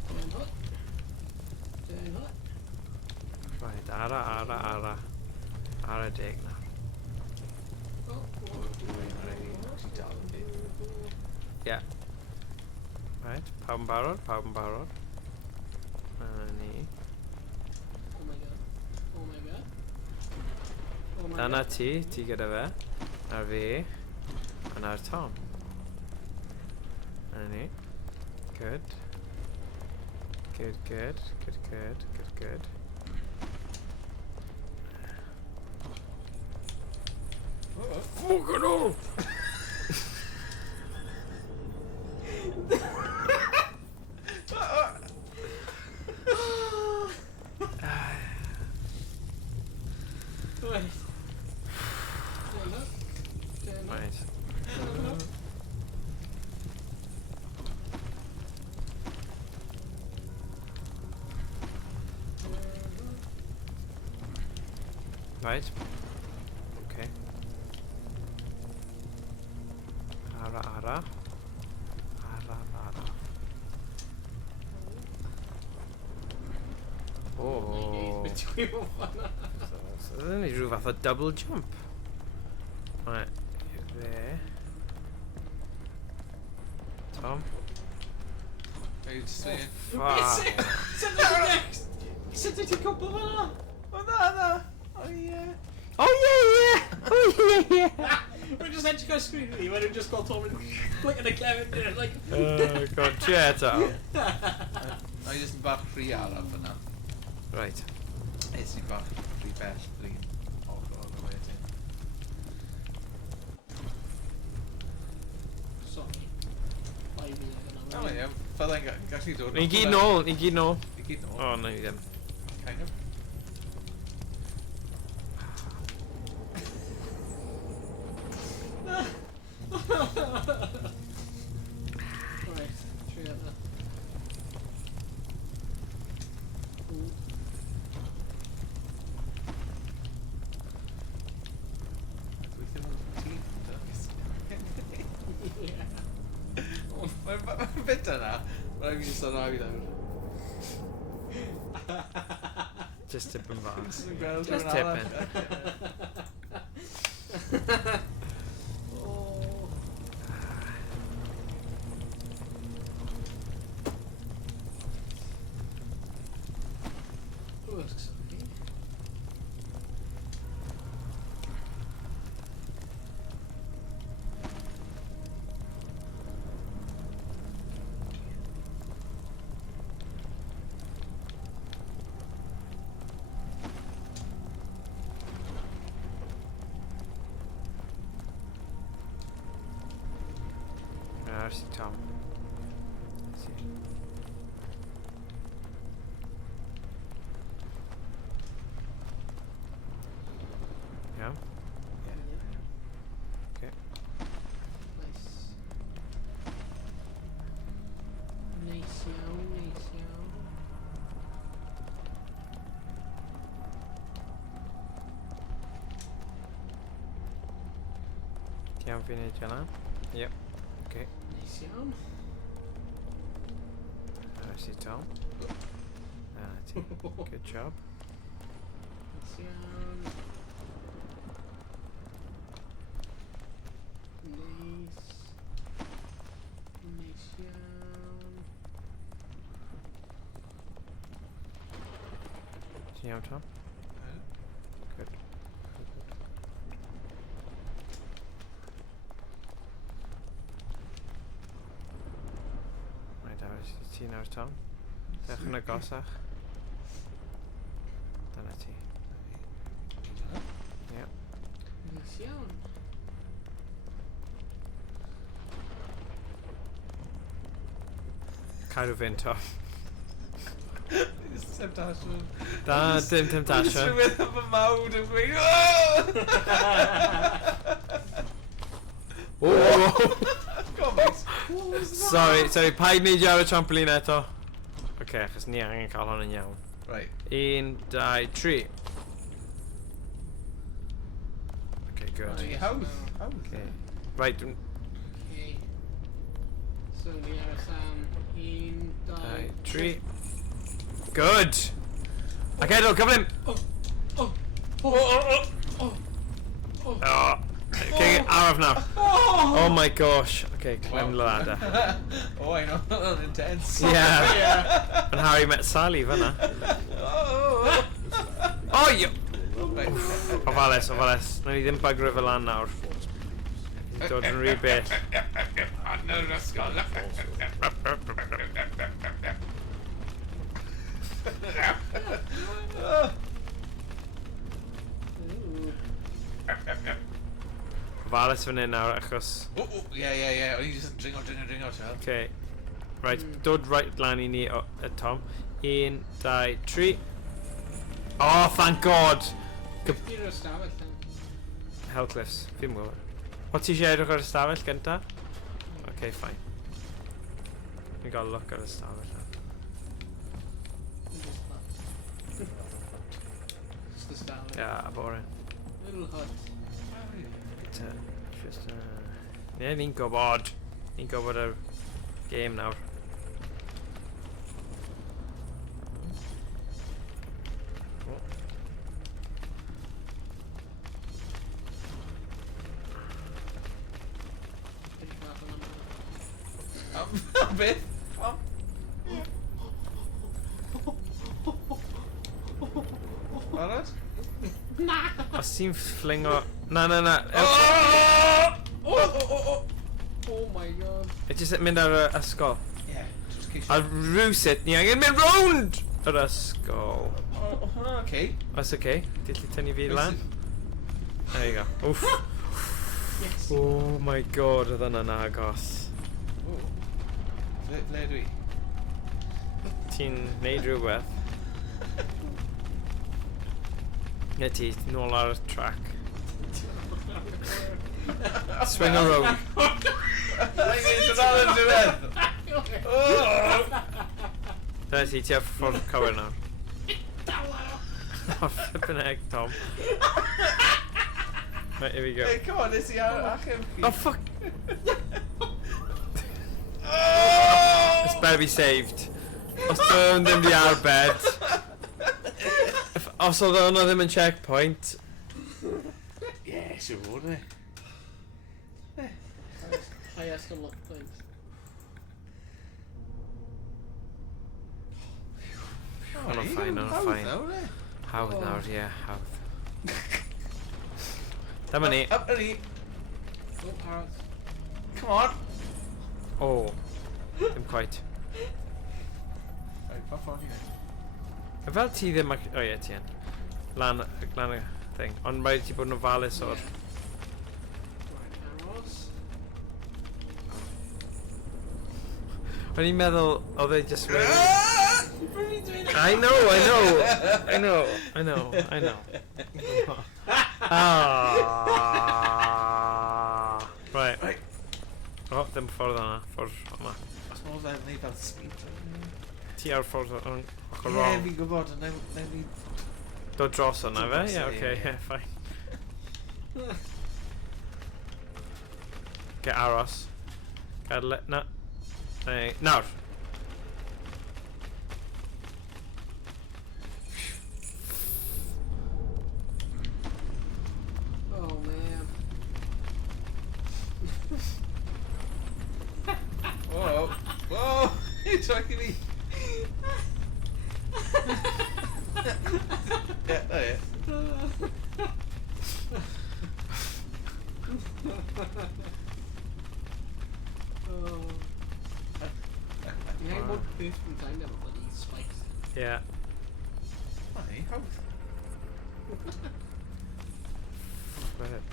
Turn hot. Turn hot. Right, ara deg na. Oh, Yeah. Right, pawb yn barod, pawb yn barod. Ni. oh my god. Oh my god. Oh my Dyna god. ti gyda fe. Ar fi. A na'r Tom. Dyna ni. Good. Good, good, good, good, good, good. Fuck it all! Right. Turn hot. Turn hot. Right. Right. Okay. Ara. Oh. Beth i gwybod fanna? So then ni rhyw fath o double jump. Right. There. Tom. Are you just saying? Fuck. Sut ti'n cwbl fanna? O, na. O, ie. Oh yeah. We're just edrych ar sgrin ni, we're just got Tom and click and a clem in like... Oh god, jet out. O, i just yn bach rhy araf yna. Right. Is i bach rhy bell rhy'n o'r wedyn. Sorry. Bai fi yna. Na, mae'n iawn. Fyddai'n gallu dod... Ni gyd nôl. I gyd nôl. Oh, no, ni ddim. Kind of. Right, trio that. Ooh. Gweithio mewn tîm, does? Mae'n bit yna. Mae'n mynd i sôn o'i nawr. Just tip yn fach. Just yn gweld Just rhywun arall. Oh. works, okay. I see Tom. I see. Yeah? Okay. Nice. Nice iawn, nice iawn. Ti am fi'n neud hynna? Yep. Okay. Nice iawn. I see Tom. Good job. Nice iawn. Nice. Nice iawn. Ti am Tom? Good. Right, ti nawr Tom. Dewch yn agosach. Dyna ti. Yep. Nice iawn. Cadw fynd Tom. Temptation. Da, dim temptation. Just rhywbeth am y mawd yn gweud, Go on, mate. What was that? Sorry, paid neidio ar y trampoline eto. Okay, achos ni angen cael hwn yn iawn. Right. 1, 2, 3. Okay, good. Right, how? Okay. Right, Okay. So ni aros am 1, 2, 3. Good! Okay, no, come in! Oh, okay, Araf now. Oh my gosh. Okay, climb the ladder. Oh, I know. That's intense. Yeah. And Harry met Sally, fanna. Oh, you... Right. Ofalus. Na ni ddim bagro fe lan nawr. Ni'n dod yn rhy bell. Ofalus fan hyn nawr, achos... Yeah. O'n i just yn dringo, siarad. Okay. Right, dod right lan I ni, Tom. 1, 2, 3. Oh, thank God! Fi'n o'r stafell then. Hellcliffs, fi'n gwybod. O ti eisiau edrych ar y stafell gynta? Okay, fine. Fi'n gael look ar y stafell. Just the stafell. Yeah, boring. Little hut. Just, yeah, ni'n gwybod. Ni'n gwybod y game nawr. Beth? Alright? Os ti'n fflingo... Na. Oh my god. Jyst mynd ar y ysgol. Yeah, just ceisio. A rhywsut, ni angen mynd rownd yr ysgol. Okay. That's okay. Dilli tynnu fi lan. There you go. Oof. Yes. Oh my god, oedd yna'n agos. Le dwi? Ti'n neud rhywbeth? Ne ti, nôl ar y track. Swing around. Mae'n mynd yn ôl yn diwedd. Dyna ti, ti ar ffordd cywir nawr. Oh, flippin' egg, Tom. Right, here we go. Hey, come on, nes I achub chi. Oh, fuck! This better be saved. Os dwi'n ddim di arbed. Os oedd hwnna ddim yn checkpoint. Yeah, siwr fod ni. Highest unlock point. On a fine, on a fine. Hawdd nawr, ie, hawdd. Dyma ni. Up and eat. Oh, parrots. Come on. O. Dim quite. Right, pop on here. Fel ti ddim... O ie, ti yn. Lan y thing. Ond mae ti bod yn ofalus o'r... Right, arrows. O'n i'n meddwl, oedd e just wedi... What are you doing? I know. Right. Right. O, dim ffordd yna. Ffordd yma. Os modd fe'n neud fel speed. Ti ar ffordd o'n ochr Ie, wrong. fi'n gwybod, ond newn ni... Dod dros hwnna fe? Dod dros Ie, e, oce, ie. ie, fine. Ge aros. Gadle... Na. Neu... Nawr. Oh, man. Whoa. Whoa. You're talking me. Yeah, oh yeah. Oh. You had more booth from time down bloody spikes. Ie. Funny, how... Right.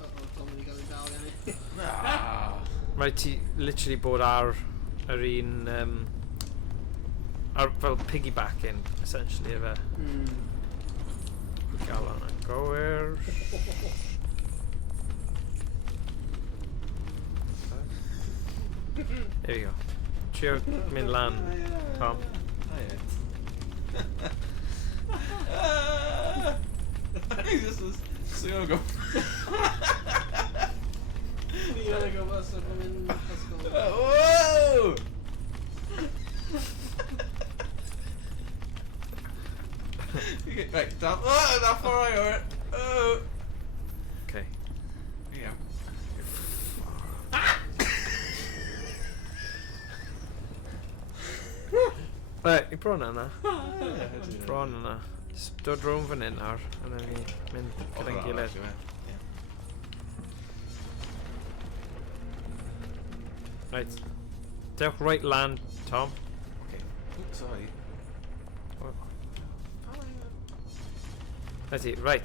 Uh-oh, somebody going down again. Ah. Mae ti literally bod ar yr un... ar fel piggybacking, essentially, efe. Gael hwnna. Gywir. There you go. Trio mynd lan, Tom. Oh yeah. He just was so go. Ni gonna go bust up in Pascal. Whoa! Right, down. Oh, that's all right, alright. Oh. Okay. Yeah. Right, i bron yna. Bron yna. Just dod rhwng fan hyn nawr, a then ni mynd gyda'n gilydd. Right. Dewch right lan, Tom. Okay. Oops, sorry. That's it. Right.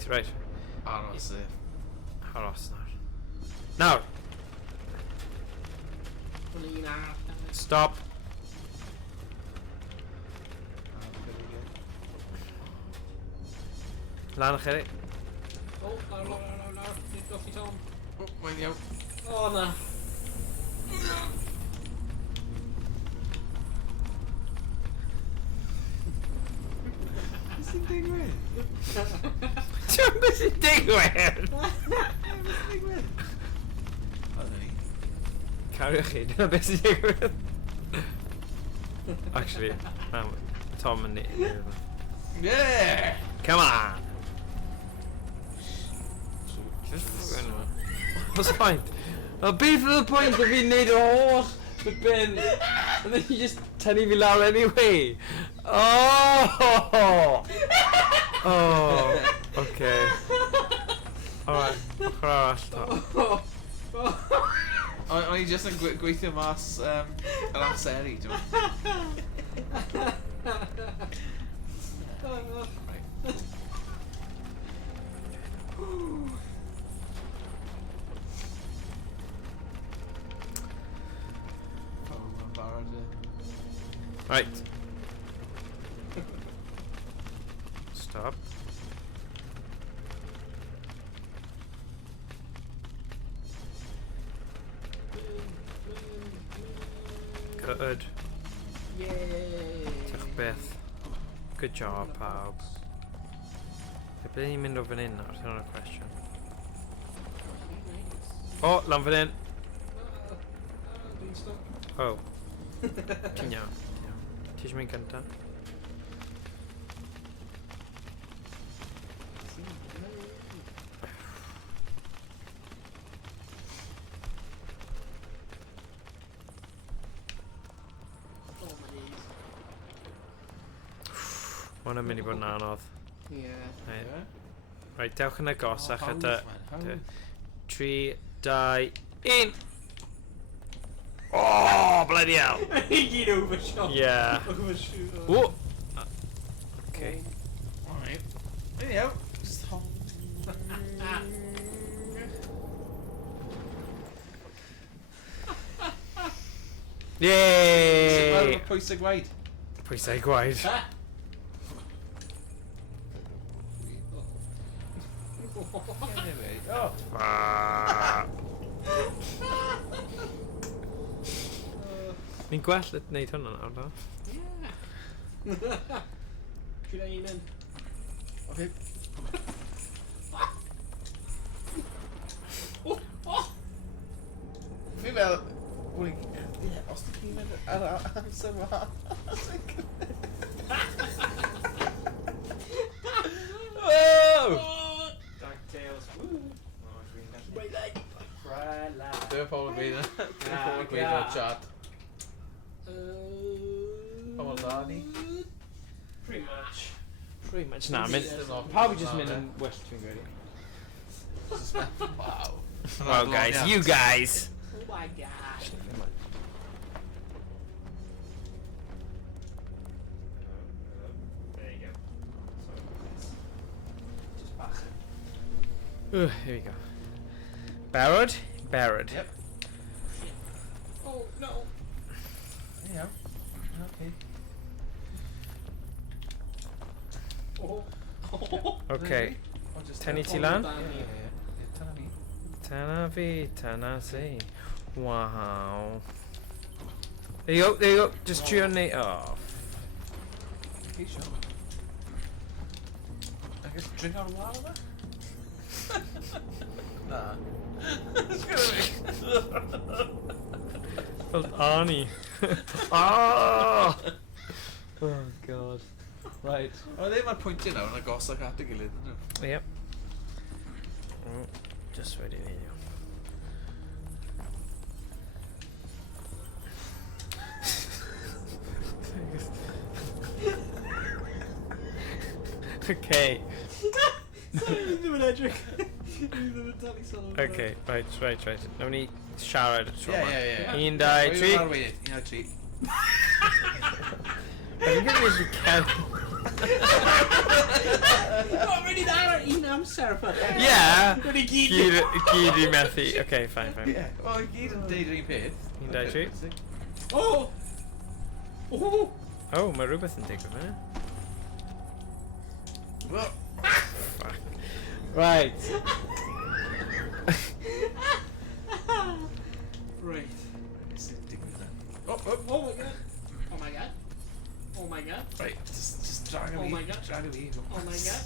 Aros e. Aros nawr. Nawr! Stop. Lan ychydig. Oh, no. Nid off i Tom. Oh, mae'n iawn. Oh, na. Beth sy'n digwydd? Ti'n beth sy'n digwydd? Beth sy'n digwydd? O, na ni. Cariwch chi, dyna beth sy'n digwydd. Actually, Tom yn ni. Yeah! Come on! Just fucking... What's the point? I'll be for the point of fi'n neud o holl bin, and then you just tynnu fi lawr anyway. Oh! Oh, okay. Alright, ochr arall to. O'n i just yn gweithio mas yr amseru, dwi'n. Right. Stop. Good. Yay! Diolch beth. Good job, pawb. Ble ni'n mynd o fan hyn nawr? Dyna'r cwestiwn. O, lan fan hyn. Dwi'n stuck. Oh. Ti'n iawn. Ti eisiau mynd gynta? hwnna'n mynd i bod yn anodd. Ie. Right, dewch yn agosach at y... Hawdd. 3, 2, 1! Oh, bloody hell! I gyd overshot. Yeah. Overshoot. Whoa! Okay. Alright. There you go. Just hold. Yay! Pwysig gwaed. Pwysau gwaed. Oh. Ah. Ni'n gwell at wneud hwnna nawr, do? Should I aim in? Okay. Fi fel... Os ti'n mynd ar amser ma... Oh! DuckTales. Dyna pobl yn gweud Dyna pobl yn gweud o'r chat. Pobl da ni. Pretty much. Pretty much. Na, probably just mynd yn well dwi'n gwedi. Wow. Well, guys, you guys! Oh my gosh. There you go. Just back. Here we go. Barrowed? Barrowed. Yep. Oh no. There you go. Okay. Oh. Okay. Tynnu ti lan? Tana fi, tana si. Wow. There you go, there you go. Just trio neud. Oh. Okay, sure. I guess drink out of water there? Nah. It's gonna be... Well, Arnie. Ah! Oh, God. Right. O, ddim ar pwyntio nawr yn agosach at y gilydd, ydyn nhw? Yep. Oh, just ready to you. Okay. Sorry, ddim yn edrych. Ddim yn dal i sôn. Okay, right. Nawn ni siarad y tro yma. Yeah. 1, 2, 3. 1, 2, 3. Fi'n gwybod nes i cael... Oh, really da ar un amser. Yeah! Wedi gyd. Gyd i methu. Okay, fine. Ie. Wel, i gyd yn deud yr un peth. 1, 2, 3. Oh! Oh! Oh, mae rhywbeth yn digwydd fyna. Well, Fuck. Right. Right. beth sy'n digwydd then? Oh my god. Oh my god. Oh my god. Right, just drag Oh a my wee. God. Drag a wee. Oh my god.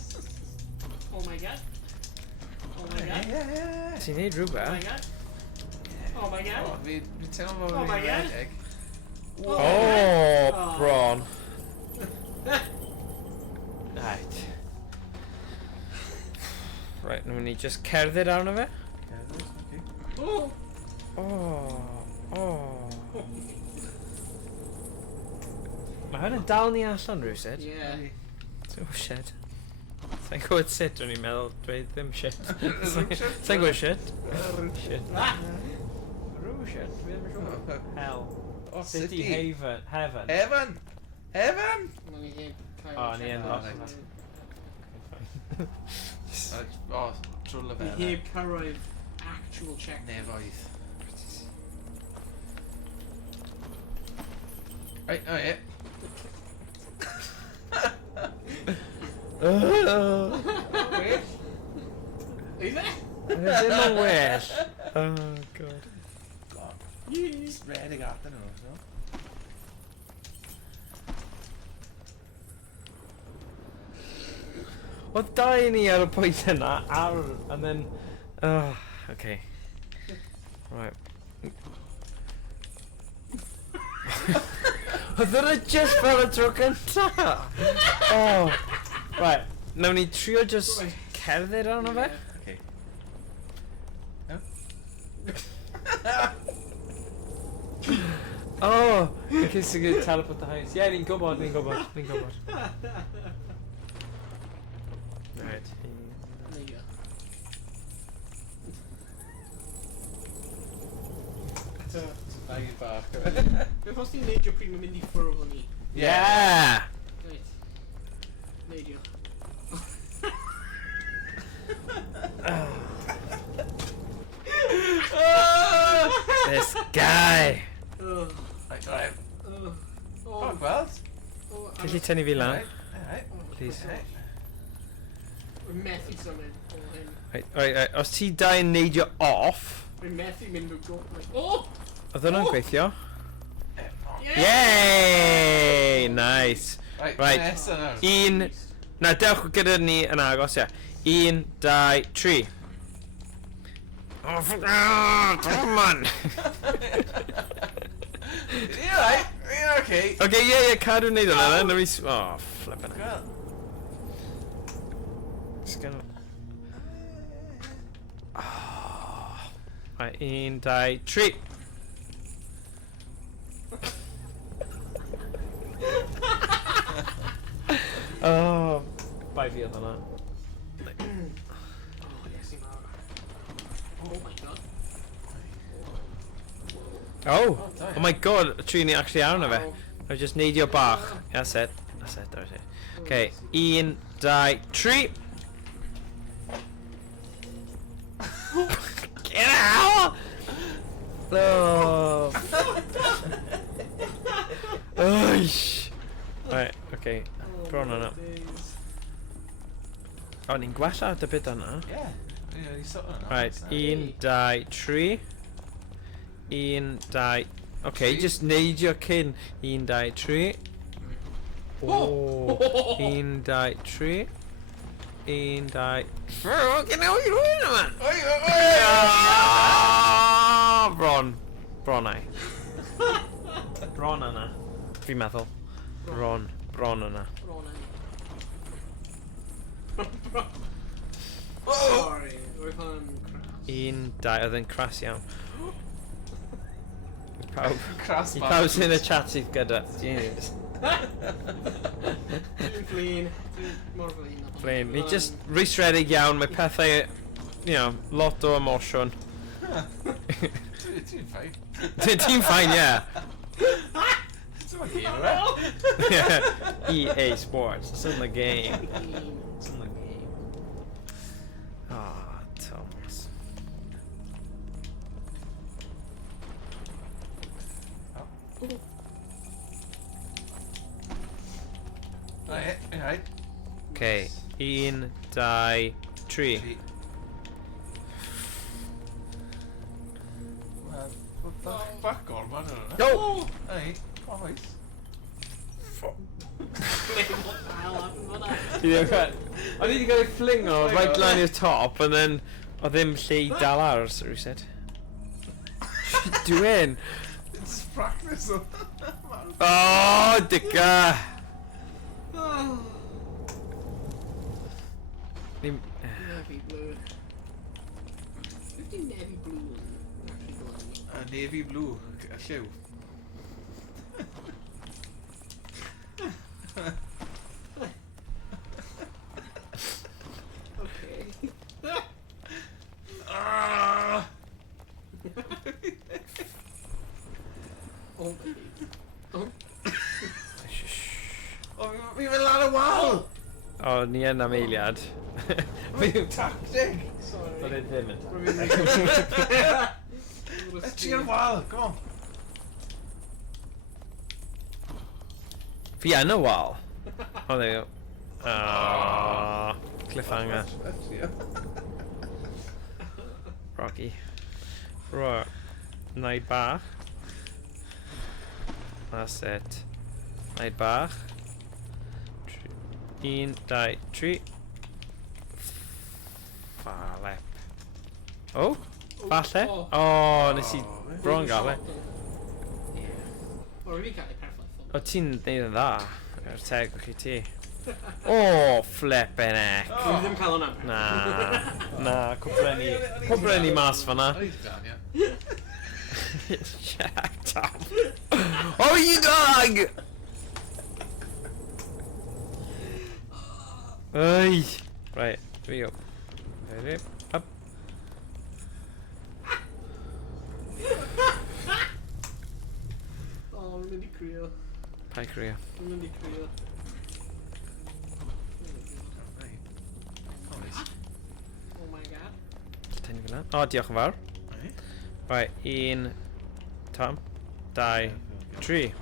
Oh my god. Oh my god. Yeah. Ti'n neud Oh my rhywbeth? god. Oh my god. Oh, fi'n teimlo fel Oh my fi'n God. redeg. Oh, Oh. bron. Right. Right, nawn ni just cerdded arno fe. Oh. Oh. Mae hwn yn dal ni allan rhywsyd. Yeah. Oh shit. Sa'n gwybod sut o'n i'n meddwl dweud ddim shit. Sa'n gwybod shit. Shit. Ah. Rhyw shit, fi ddim yn siŵr. Hell. Oh, City Heaven. Heaven. Heaven! Heaven! Oh, ni yn Oh, lost. Oh, trwy Ni lyfel. heb cyrraedd actual check. Nefoedd. Right, oh yeah. Well. Is it? Ddim yn well. Oh, God. God. Just redeg at nhw, so. Oedd dau ni ar y pwynt yna, and then... Oh, okay. Right. Oedd hwnna just fel y tro cynta! Oh. Right, nawn ni trio just cerdded arno fe? Okay. Oh, okay, so good teleport the house. Yeah, ni'n gwybod. There you go. Bag it back. Beth os ti'n neud o pryd mae'n mynd i ffwrdd o ni? Yeah! Reit. Neud o. This guy! Oh. Right, right. Oh. Oh, gweld? Oh, Gallu tynnu fi lan? Alright. Please. Rwy'n methu symud o hyn. Right. Os ti dau yn neidio off, Rwy'n methu mynd o'r gop. Oh! oedd hwnna'n gweithio? Yeah! Yay! Nice. Right. Nesa nawr. Un... Na, dewch gyda ni yn agos, ia. 1, 2, 3. Oh, come on! You're right. You're okay. Okay, yeah, cadw wneud hwnna, then. Let me... Oh, flippin' it. Gweld? Just gonna... Oh. Right, 1, 2, 3. Oh, bai fi oedd hwnna. Oh, yes, i'n mawr. Oh my god. Oh my god, Trini actually ar hwnna fe. I just neidio bach. That's it. Okay, 1, 2, 3. Get out! No. Oish. Right, okay. Bron hwnna. O, ni'n gwella dy byd hwnna. Yeah. Yeah, he's sort of Right, 1, 2, 3. 1, 2... Okay, just neidio cyn. 1, 2, 3. Oh! 1, 2, 3. 1, 2... Fucking hell, you're doing it, man! Bron. Bron ai. Bron yna. Fi'n meddwl. Bron. Bron yna. Sorry, roedd hwn crass. 1, 2... Oedd e'n cras iawn. Pawb. Crass I pawb sy'n y chat sydd gyda. Jesus. Dwi'n flin. Dwi'n mor flin. Flin. Ni just rhwystredig iawn. Mae pethau... You know, lot o emotion. Ti'n ffain. Ti'n fine, yeah. Ti'n ma game, right? Yeah. EA Sports. It's in the game. It's in the game. Ah, Thomas. Right. Okay. 1, 2, 3. Back on, man. No! Hey, come on, wait. Ti ddim cael... O'n i wedi cael ei fflingo right line i'r top, and then... O ddim lle i dal ar, so rhywsyd. What are you doing? It's practice. Oh, dica! Nim... Navy blue. Dwi'n navy blue yn actually glowing. Navy blue, a lliw. Okay. Oh baby. Oh. Oh, fi fel lan y wal! O, ni yn am eiliad. Tactic! Sorry. Oedd e ddim yn Let's cheer wal, come on. Fi yn y wal. O, there you go. Cliffhanger. Rocky. Right. Naid bach. That's it. Naid bach. 1, 2, 3. Falep. Oh? Falle? Oh, nes i bron gael e. O, rwy'n cael ei perffaith. O, ti'n neud yn dda. Yr teg o'ch i ti. O, flippin' heck. Dwi ddim cael hwnna. Na, cwbrenni mas fanna. Oedd dan, ia. Shut up. Oh, you dog! Oi. Right. Fi up. Ready? Up. Oh, mae'n mynd i crio. Pai crio. Mae'n mynd i crio. Oh my god. Tynnu fyna. O, diolch yn fawr. Right, 1, Tom, 2, 3.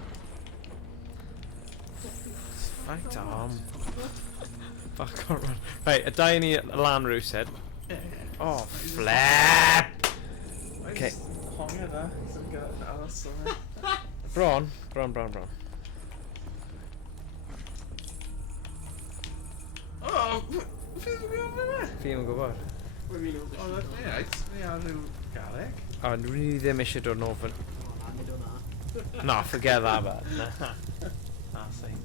Right, Tom. Bach gormod. Right, y dau ni lan rwysedd. Oh, flip! Okay. Hongiau da. Sy'n gael aros o'n Bron. O! Fydd yn gwybod yna? Fi ddim yn gwybod. Mae'n mynd O, ni ait. Ni ar ryw gareg. O, dwi ddim eisiau dod nôl fan... O, na, nid o'na. No, forget that, man. Nah. Nah, see.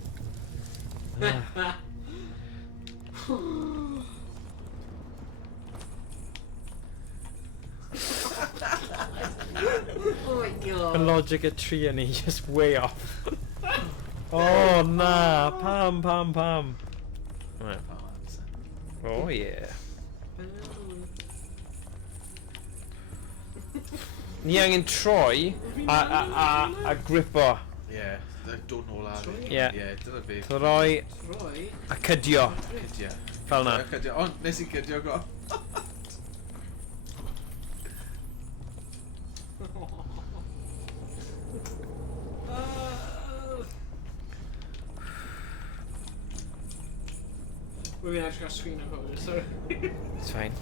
Oh my god. The logic of tri yn ni, just way off. Oh, na. Pam. Right. Oh, yeah. Ni angen troi a gripo. Ie, dod nôl ar i. Ie. Ie, dyna fi. Troi Troi. a cydio. Cydio. Fel na. Cydio. Ond, nes i cydio go. We're going to actually got screen over, sorry. It's fine.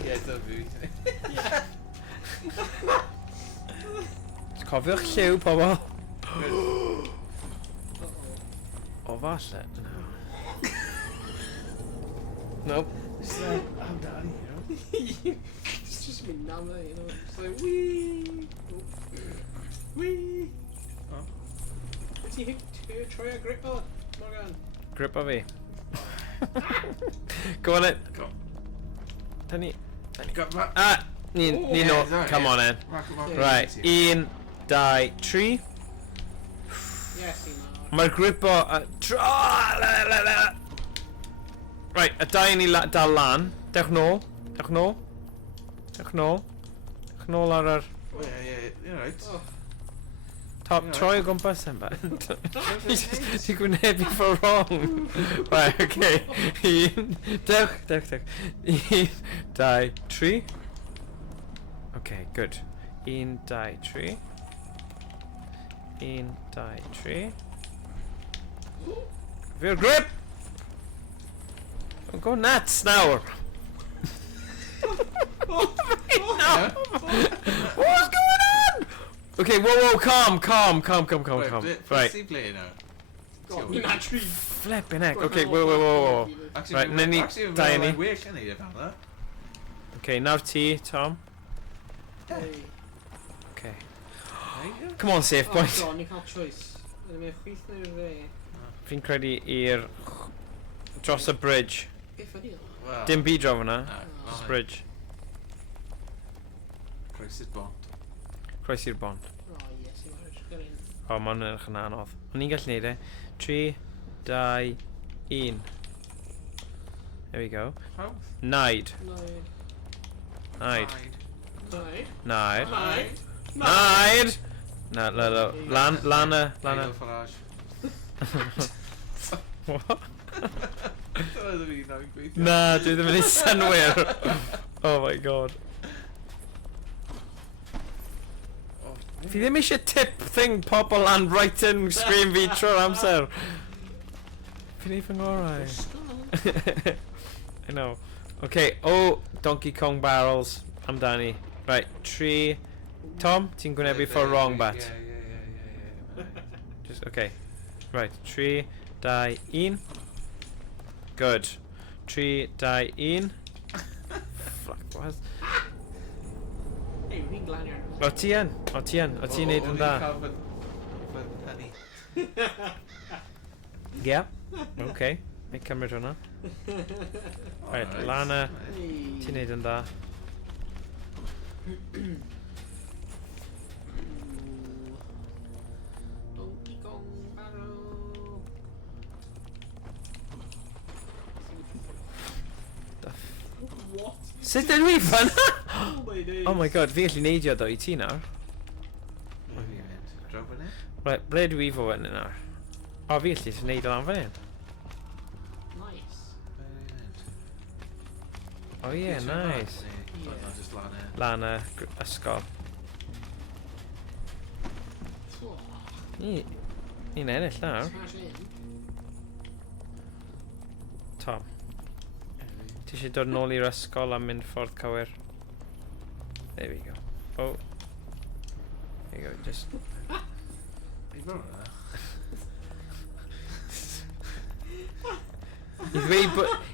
Ie, dyna fi. Cofiwch lliw, pobol. Uh-oh. O, falle. Nope. Amdani, you know? It's just been numb there, you know. It's like, wee! Oh. Wee! Oh. What's he hit? Try a grip on, Morgan. Gripo fi. Go on it. Go. Tynnu. Go, ma. Ah! Ni yeah, no. sorry, Come yeah. on in. Right. 1, 2, 3. Yes, you know. Mae'r gripo... Right, y dau ni dal lan. Dewch nôl. Ar yr... Oh, yeah, you're right. Oh. Top, Yeah. troi o gwmpas yn bad. Ti'n gwynebu for wrong. Right, okay. 1, dewch. 1, 2, 3. Okay, good. 1, 2, 3. 1, 2, 3. Feel grip! Don't go nuts now! Yeah. What's going on? Okay, whoa, calm. Right, See play now. God, you're not tree. flipping heck. Okay, whoa. Actually, Right, then ni- actually, dau ni. well, well, ni about that. Okay, nawr ti, Tom. Hey. Okay. There you go. Come on, safe Oh point. god, ni cael choice. Mae'n chwyth neu'r fe. Fi'n credu i'r... Dros y bridge. Beth ydi o? Well, Dim byd draw fyna. no, Dros y oh, bridge. Croesy'r bont. Croes i'r bont. Oh, yes, you're right. Go in. O, mae'n edrych yn anodd. O'n i'n gallu neud e. 3, 2, 1. There we go. How? Naid. No. Naid. No. Naid. No. Naid! No. Lan. Nigel Farage. What? Dyna ddim un o'n gweithio. Na, dwi ddim yn ei synwyr. Oh my god. Oh, Fi ddim eisiau tip thing pobl and writing screen fi trwy'r amser. Fi'n ei fy ngorau. I know. Okay, Donkey Kong barrels. Amdani. Right, 3. Tom, ti'n gwynebu for wrong bat. Yeah. Just, okay. Right, 3, 2, 1. Good. 3, 2, 1. Fuck, what? Hey, fi'n glanio. O ti yn. O ti'n neud yn da. Yeah. Okay. Make cymryd hwnna. Right, Lana, ti'n neud yn da. Donkey Kong barrel. Sut ydw i fan? Oh my days. Oh my god, fi gallu neidio ddo I ti nawr. Mae fi'n mynd. Draw fan hyn? Right, ble dwi fo fan hyn nawr? O, fi gallu neud o lan fan hyn. Nice. Oh yeah, nice. Nee, yeah. Just lan e. Lan y ysgol. Ni'n ennill nawr. Smash in. Tom, ti eisiau dod nôl i'r ysgol a mynd ffordd cywir? There we go. Oh. There you go, just... I fawr yna.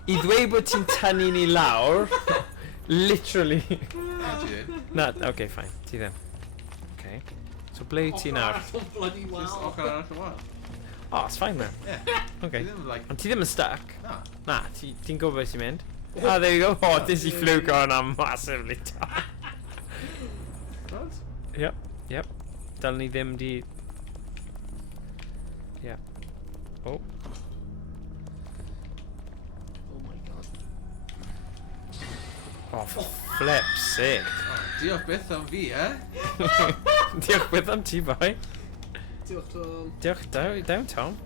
I ddweud bod ti'n tynnu ni lawr, literally. Na, okay, fine, ti ddim. Okay. So ble wyt ti nawr? Bloody Just wow. ochr arall y wal. Oh, it's fine then. Yeah. Okay. Ti ddim, like... Ond ti ddim yn stuck? Na. Na, ti'n gwybod beth ti'n mynd? Ah, there you go. Oh, this is fluke on a massively tough. Right? Yep. Dal ni ddim di... Yeah. Oh. Oh my god. Oh, for flip's sake. Oh, diolch byth am fi, Diolch beth am ti, boi. Diolch Tom. Diolch, dawn, Tom.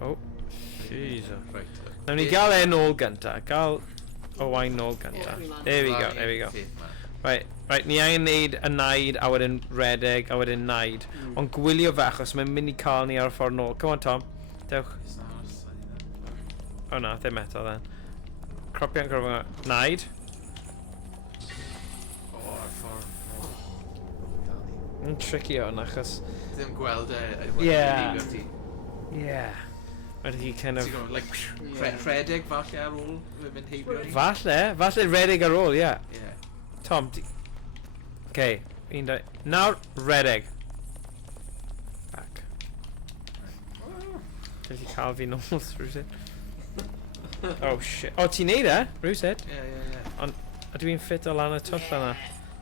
Oh, Jesus. Right. Nawn ni gael e nôl gynta. Gael Owain nôl gynta. There we go. Right, ni angen neud y naid a wedyn redeg a wedyn naid. Ond gwylio fe achos mae'n mynd I cael ni ar y ffordd nôl. Come on, Tom. Dewch. Oh na, ddim eto then. Cropian. Naid. O, ar ffordd. Yn tricky o'n achos... Ddim gweld e. Yeah. Yeah. Wedi hi kind of... Ti'n gwybod, like, rhedeg falle ar ôl fe mynd heibio ni? Falle redeg ar ôl, yeah. Yeah. Tom, okay, nawr redeg. Back. Dwi wedi cael fi nôl, rhywsyd. Oh shit. O, ti'n neud e, rhywsyd? Yeah. Ond, ydw i'n ffit o lan y twll yna?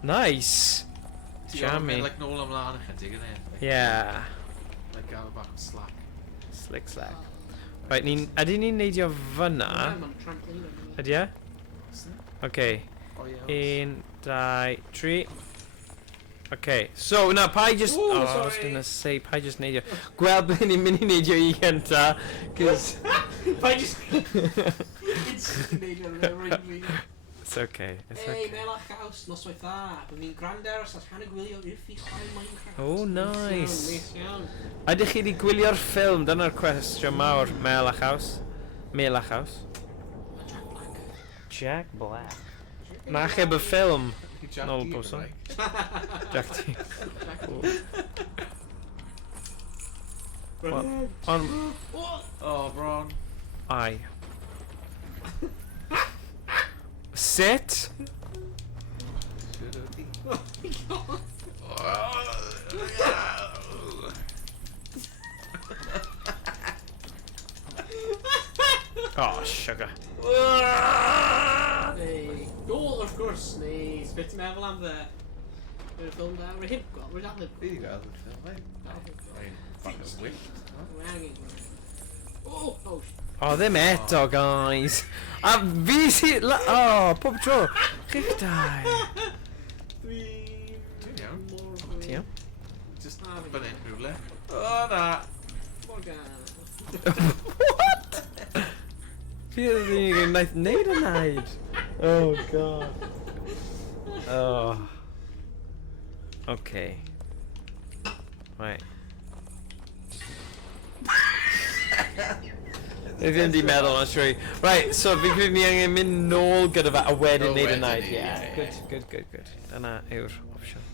Nice! Ti'n gwybod, mynd like nôl ymlaen ychydig yn hyn? Yeah. Like gael bach yn slack. Slick slack. Right, ydyn ni'n neidio fyna? I'm on a trampoline. Ydy e? Okay. O ie. 1, 2, 3. Okay, so now Pai just... Ooh, I was sorry. gonna say Pai just neidio. Gweld ble ni'n mynd I neidio I gynta, cause... I just... It's made It's okay, it's Hey, okay. Melach House, noswaith dda. Bydd ni'n gwrando ar os all hanner gwylio i'r ffi chwarae Minecraft. Oh, nice. Neis iawn. Ydych chi wedi gwylio'r ffilm? Dyna'r cwestiwn mawr. Melach House. Melach House. Jack Black. Na cheb y ffilm. Nôl bwson. Jack T. On... Oh, bron. Ai. Sit. Oh, sugar. Neu... Oh, of course, neu... Beth ti'n meddwl am fe? Yw'r ffilm da? Rwy'n hip-go? Rwy'n dal Fi wedi gael y ffilm, Mae'n bach yn wyllt. Oh, Oh, ddim eto, guys. A fi si... Oh, pob tro. Chi'ch dau. Ti'n iawn? Ti iawn? Just fan hyn rhywle. O, na. What? Fi ddim yn neud y naid. Oh, God. Oh. Okay. Right. Ni ddim di meddwl yn siwr. Right, so fi credu ni angen mynd nôl gyda fe a wedyn neud y naid. Yeah, good. Dyna yw'r opsiwn.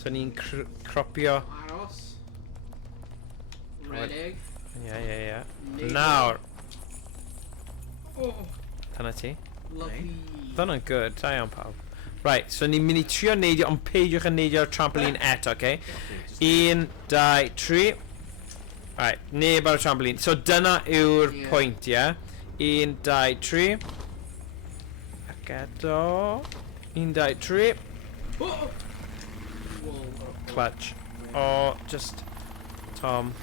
So ni'n cropio... Aros. Rhedeg. Yeah. Nawr. Dyna ti. Lovely. Dyna'n good, da iawn pawb. Right, so ni'n mynd I trio neidio, ond peidiwch yn neidio'r trampoline eto, okay? 1, 2, 3. Right, neb ar y trampoline. So dyna yw'r pwynt, yeah? 1, 2, 3. Ac eto. 1, 2, 3. Clutch. Oh, just... Tom.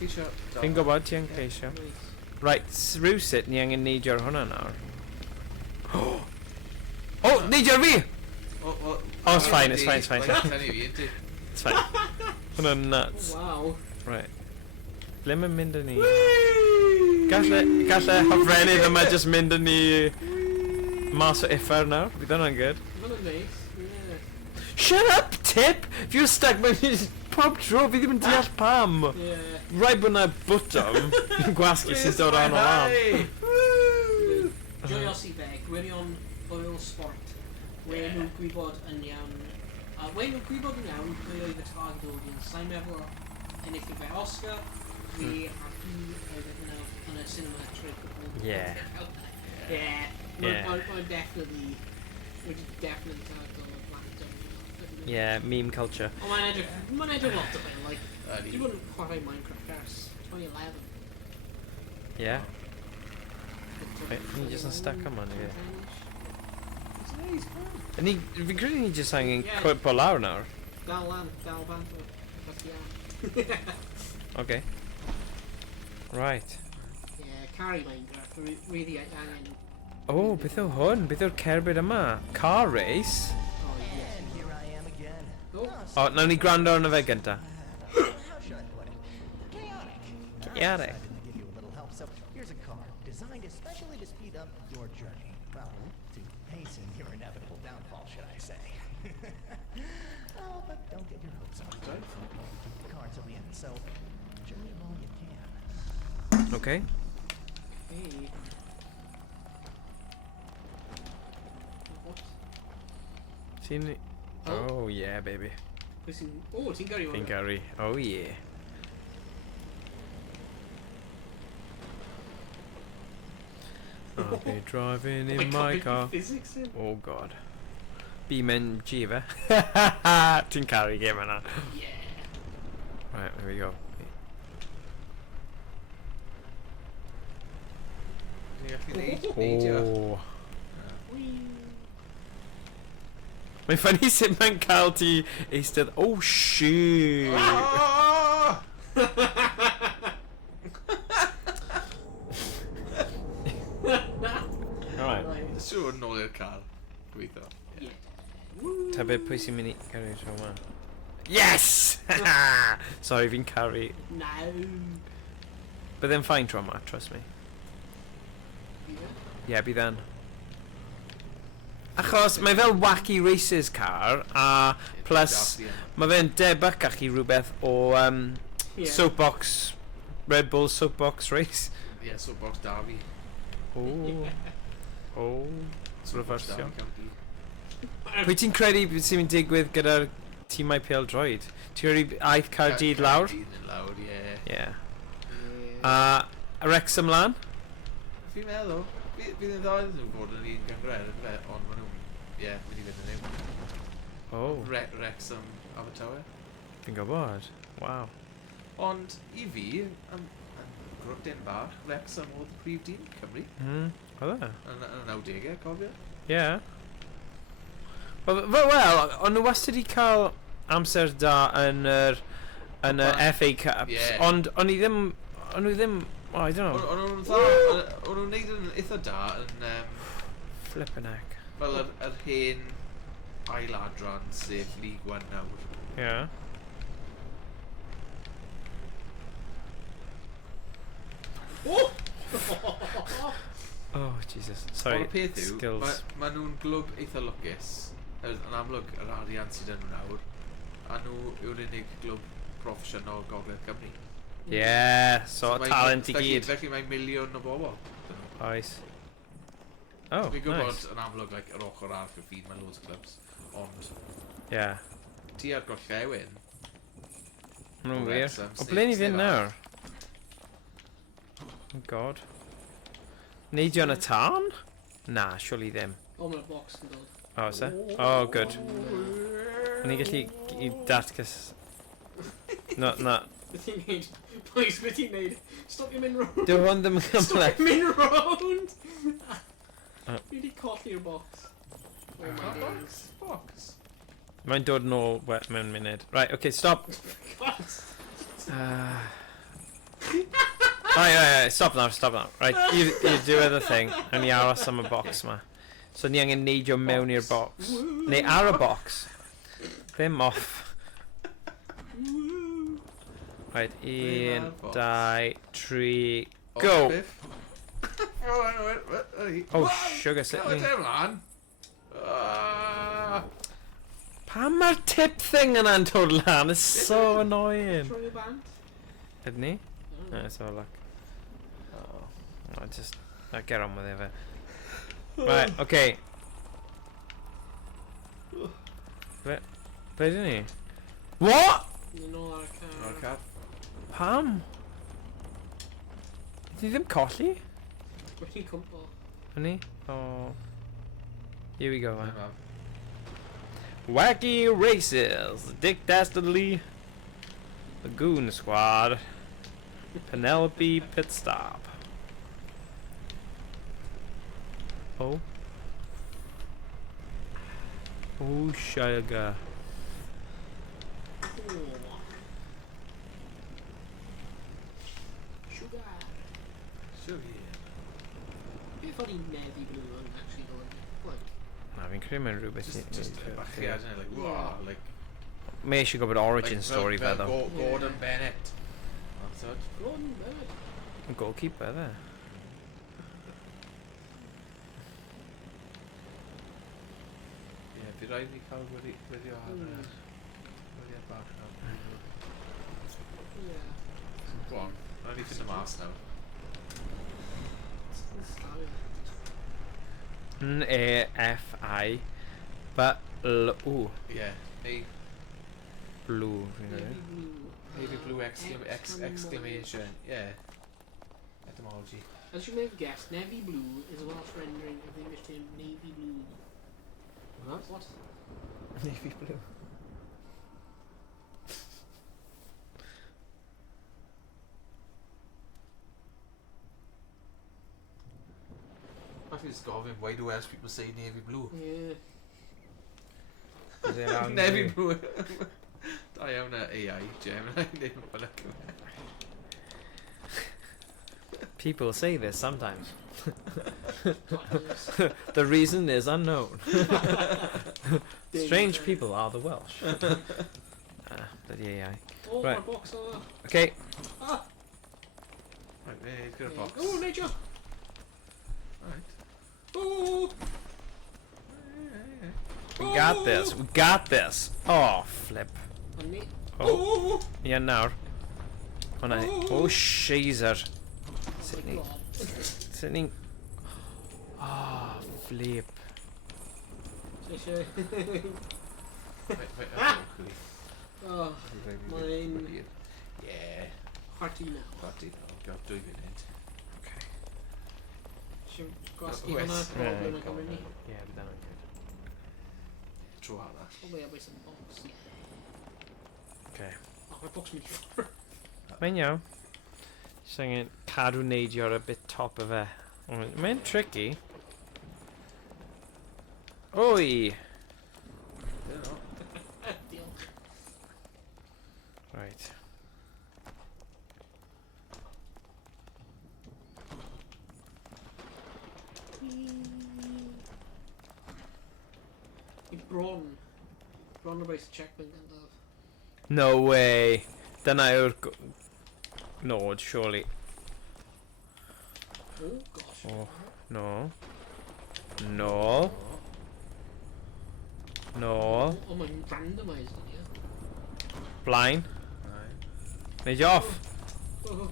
Ceisio. Fi'n gwybod ti yn ceisio. Right, rhywsut ni angen neidio'r hwnna nawr. O, neidio ar fi! O, it's fine, it's fine, it's fine. Tynnu fi, yndi? It's fine. Hwna'n nuts. Wow. Right. Ble mae'n mynd â ni? Galle hofrennydd yma just mynd â ni mas o iffer nawr. Bydd hwnna'n good. Hwna'n neis. Yeah. Shut up, Tip! If you're stuck, mae'n pob tro, fi ddim yn deall pam. Yeah. Rai bod na bwtwm gwasgu sy'n dod o'n o lan. Joyos i be, gwirion oil sport. We'n nhw'n gwybod yn iawn. A we'n nhw'n gwybod yn iawn pwy oedd y targed audience. Sa'n meddwl ennill i fe Oscar. Fi a fi oedd yn y cinema trip. Yeah. Yeah. Yeah. Mae'n definitely targed o black dog. Yeah, meme culture. Ond mae'n edrych lot o fe, like, dwi bod yn chwarae Minecraft ers 2011. Yeah. Wait, ni just yn stuck am hwn i fi. Fi'n credu ni just angen cwympo lawr nawr. Dal lan, dal bant o. Okay. Right. Yeah, carry Minecraft, really angen. Oh, beth yw hwn? Beth yw'r cerbyd yma? Car race? Oh, yeah. And here I am again. Oh. O, nawn ni gwrando arno fe gynta. How should I put it? Chaotic. Chaotic. I'm decided to give you a little help, so here's a car designed especially to speed up your journey. Well, to hasten your inevitable downfall, should I say. Oh, but don't get your hopes up. Keep the car till the end, so journey while you can. Okay. Hey. What? Ti'n... Oh, yeah, baby. Oh, ti'n gyrru Fi'n gyrru. Oh, yeah. I'll be driving in my car. Physics in? Oh, God. BeamNG, fe? Ti'n caru game yna. Yeah. Right, there we go. Ni'n gallu neidio. Oh. Mae'n ffynnu sut mae'n cael ti eistedd... Oh, shit! Ah! Alright. Siwr nôl i'r car. Gweithio. Yeah. Ta beth pwy sy'n mynd i caru tro yma? Yes! Sorry, fi'n caru. No. Bydd e'n ffain tro yma, trust me. Yeah. Yeah, bydd e'n. Achos mae fel wacky races car, a plus mae fe'n debygach i rhywbeth o soapbox, Red Bull soapbox race. Ie, soapbox da fi. Oh. Oh. Soapbox da Refersio. fi county. Pwy ti'n credu sy'n mynd digwydd gyda'r tîmau pêl-droed? Ti'n credu aeth Caerdydd lawr? Caerdydd yn lawr, ie. Yeah. A Wrexham lan? Fi'n meddwl, bydd yn ddoedd nhw bod yn un gangred yn fe, ond maen nhw'n, ie, mynd i fynd yn yw. Oh. Wrexham Abertawe. Fi'n gwybod. Wow. Ond i fi, yn grwtyn bach, Wrexham oedd y prif dîm Cymru. Oedd e? Yn y 90au, cofio? Yeah. Wel, ond nhw wastad i cael amser da yn yr FA Cups, Yeah. ond o'n i ddim, oh, I don't know. O'n nhw'n dda, o'n nhw'n neud yn eitha da yn, Flippin' heck. fel yr hen ailadran sef League One nawr. Yeah. Oh! Oh, Jesus. Sorry. Ond y peth yw, Skills. ma nhw'n glwb eitha lwcus. Yn amlwg yr arian sydd yn nhw nawr. A nhw yw'r unig glwb proffesiynol Gogledd Cymru. Yeah, so talent i gyd. Felly mae miliwn o bobl. Oes. Oh, Fi'n gwybod nice. yn amlwg yr ochr arall y ffin, mae loads o clubs. Ond Yeah. ti ar Gorllewin, Ma' nhw'n wir. Wrexham, O, ble ni sneb fynd nawr? Oh, God. Neidio yn y tân? Na, surely ddim. Oh, mae'r box yn dod. Oh, is e? Oh, good. O'n i gallu i datgus... No, na. Beth i'n neud? Please, beth i'n neud? Stop i'n mynd round. Dyw hwn ddim yn Stop gymleth. i'n mynd round! Oh. Fi wedi colli'r box. Oh my days. box. Mae'n dod nôl mewn munud. Right, okay, stop. God! Right, stop now. Right, you do the thing. And i aros am y box ma. So ni angen neidio mewn i'r box. Neu ar y box. Ddim off. Right, 1, 2, 3, go! Oh, sugar Sydney. Pam mae'r tip thing yna'n dod lan? It's so annoying. Try your band. Ydyn ni? No, it's all luck. Oh, I'll get on with it. Right, okay. Be dyn ni? What? You know that car. Pam? Did ddim colli? Wedi cwmpo. Hynny? Oh. Here we go, man. Wacky Races, Dick Dastardly, Lagoon Squad, Penelope Pit Stop. Oh. Oh, sugar. Sugar. Sugar. Beth oedd i navy blue yn actually going? Like, Na, fi'n credu mewn rhywbeth Just a bach, yeah, isn't it? Like, wow, like... Mae eisiau gwybod origin story fe, ddo. Gordon Bennett. That's it. Gordon Bennett. Yn goalkeeper, fe. Yeah, bydd rhaid ni cael gweddio ar gweddiad bach nawr. Yeah. Go on, rhaid ni ffynd y mas nawr. N-A-F-I B-L-W. Yeah, neu Blue, fi'n Navy credu. blue. navy blue exclamation. Yeah. Etymology. As you may have guessed, navy blue is a Welsh rendering of the English term navy blue. What? Navy blue. I feel it's gofyn, why do Welsh people say navy blue? Yeah. Is it around Navy you? blue. Da iawn AI, Gemini, neu fel People say this sometimes. The reason is unknown. Strange people are the Welsh. Bloody AI. Oh, Right. my box over. Okay. Ah! Right, there, he's got a box. Oh, nature! Right. Oh! We got this. We got this. Oh, flip. On me. Oh. Yeah, now. Oh, no. Oh, Shazer. Sydney. Sydney. Oh, flip. Nature. Wait, Ah! okay. Oh, mine. Yeah. Hearty now. Party now. Got 2 munud. Okay. Should gwasgu Wes. hwnna Yeah, problem yn go Cymru ni. Yeah, but then I could. Tro hwnna. Oh, wait, I'll buy some box. Okay. Oh, my box mynd i ffwrdd. Mae'n iawn. Just angen cadw neidio ar y bit top o fe. Mae'n tricky. Oi! Diolch. Right. I bron. Bron o beth checkpoint yn daf. No way. Dyna yw'r nod, surely. Oh, gosh. Oh, no. No. No. Oh, mae'n randomised yn ie. Blaen. Right. Neidio off. Oh,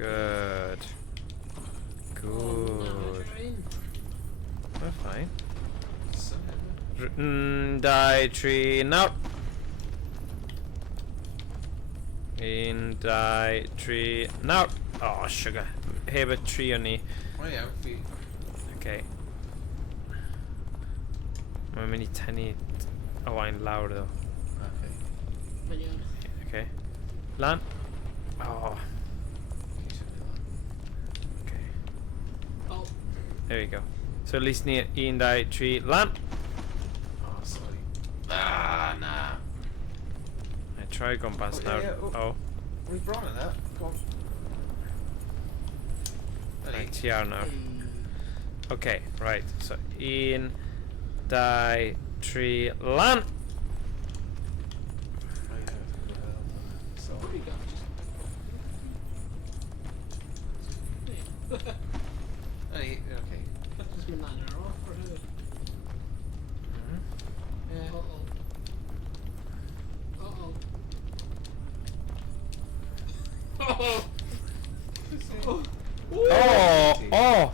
Good. Good. That's fine. Die tree now. In die tree now. Oh sugar. Heb a tree on ni. Wel iawn, fi... Okay. Mae'n mynd i tynnu Owain lawr ddo. Okay. Mae'n iawn. Okay. Lan. Oh. Okay. Oh, There we go. So at least ni 1, 2, 3 lan. Oh, sorry. Ah, na. I try gwmpas Oh, nawr. yeah, yeah, Oh. We've brought it up. Go on. Right, ti ar nawr. hey. Okay, right. So 1, 2, 3, lan! So, What do you got? Just... okay. Just mynd lan ar off, or who? Yeah. Uh-oh. Uh-oh. Oh! Oh!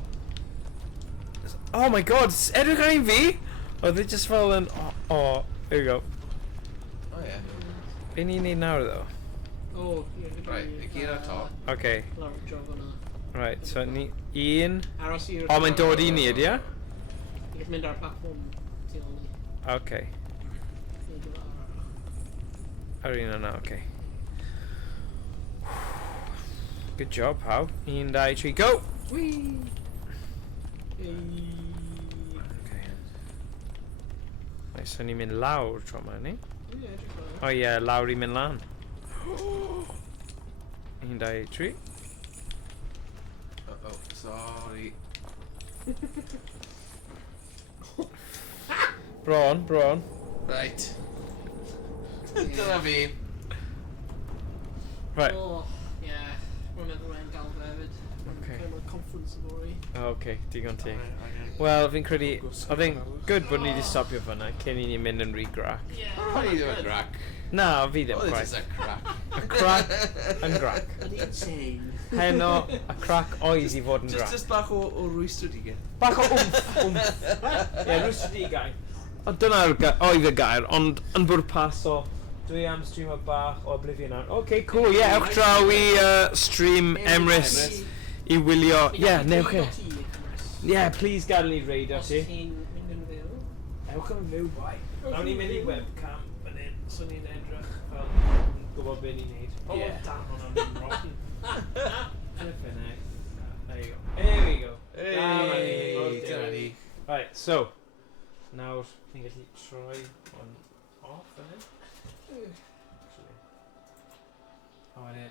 Oh my god, edrych ar un fi? Oh, they just fell in... Oh, here we go. Oh yeah. Be ni'n neud nawr, though? Oh, yeah. Right, y gyd ar top. Okay, Lawr job yna. right, so ni... Un... Aros i'r... Oh, mae'n dod i ni, ydi e? Ti'n gallu mynd ar platform tu ôl ni. Okay. Neu dy fawr. Ar un yna, okay. Good job, pawb. 1, 2, 3, go! Whee! Hey. Okay. Right, so ni'n mynd lawr tro yma, ni? Ie, edrych fel. O ie, lawr i mynd lan. 1, 2, 3. Uh-oh, sorry. Bron. Right. Dyna fi. Right. Oh, ie. Rwy'n meddwl rhaid gael fe hefyd. Okay. Cael mae'n conference o fori. Okay, digon ti. Alright. Wel, fi'n credu... Oedd e'n good bod ni wedi stopio fyna cyn i ni mynd yn re-grac. Ie. O'n i ddim yn grac. Na, fi ddim Oh, quite. this is a crack. A crac yn grac. Yn insane. Heno, a crac oedd i fod yn grac. Just bach o rwystredigaeth. Bach o wmff. Ie, rwystredigaeth. O, dyna'r oedd y gair, ond yn bwrpas o... Dwi am streamer bach o Oblivion nawr. Okay, cool, ie, ewch draw i stream Emrys i wylio... Ie, newch e. Ie, please gadael ni reid o Os ti. ti'n mynd yn fyw. Ewch yn fyw, bai. Nawn ni'n mynd i webcam fan hyn, so ni'n edrych fel gwybod be ni'n neud. O, Ie. dan hwnna'n mynd rotten. Flippin' heck. There you go. There we go. Hey, dyna ni. Right, so. Nawr, ni'n gallu troi on off fan hyn. Actually. O, wedyn.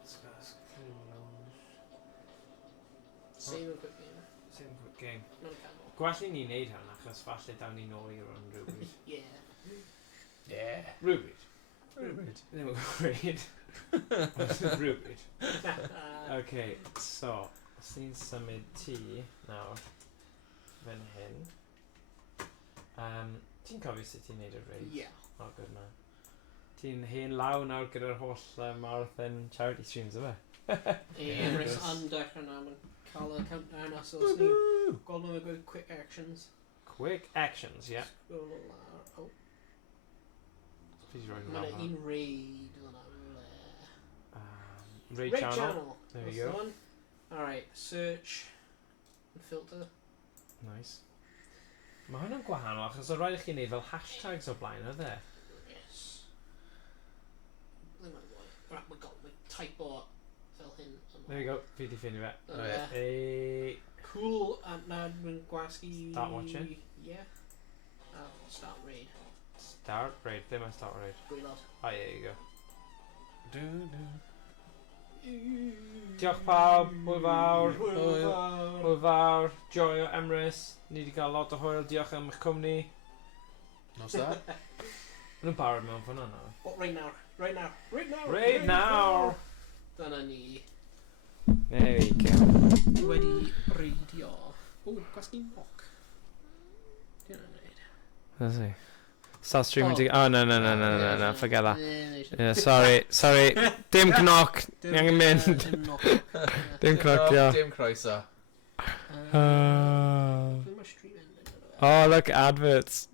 Let's close. Save a quick game. Same quick game. Not a camel. Gwell i ni'n neud hwn, achos falle dawn ni nôl i'r on rhywbryd. Yeah. Yeah. Rhywbryd. Rhywbryd. Ddim yn gwybod. Rhywbryd. Okay, so, os ni'n symud ti nawr, fan hyn. Ti'n cofio sut ti'n neud y reid? Yeah. O, good man. Ti'n hen law nawr gyda'r holl marathon charity streams, yma? Emrys yn dechrau na, mae'n cael y countdown na, so os ni gweld nhw'n gweud quick actions. Quick actions, yeah. Sgwyl lawr. Oh, Please roi mae hwnna. yna un raid yna. Raid channel. There That's you the go. one. Alright, search and filter. Nice. Mae hwnna'n gwahanol, achos o rhaid i chi neud fel hashtags o blaen, oedd e? Yes. Ddim yn gwybod. Right, mae gael, mae type o fel hyn. There you go, fi di ffeindio fe. Dyna Right. fe. Ei... Cool, a na dwi'n gwasgu... Start watching? Yeah. Start raid. Start raid, ddim yn start raid. Gwylod. Oh, there you go. Diolch pawb, hwyl fawr. Hwyl fawr, joio Emrys. Ni wedi cael lot o hwyl, diolch am eich cwmni. Nos da? Maen nhw'n barod mewn ffynna nawr. Oh, right now. Right now. Right now. Right now! Dyna ni. There we go. Dwi wedi reidio. O, gwasgu moc. Dyna neud. Let's see. Start streaming to... Oh, no, forget that. Yeah, Yeah, sorry. Dim knock. Ni angen mynd. Dim knock, yeah. Dim croeso. Uh, Dwi'n ma stream ended. oh, look, adverts.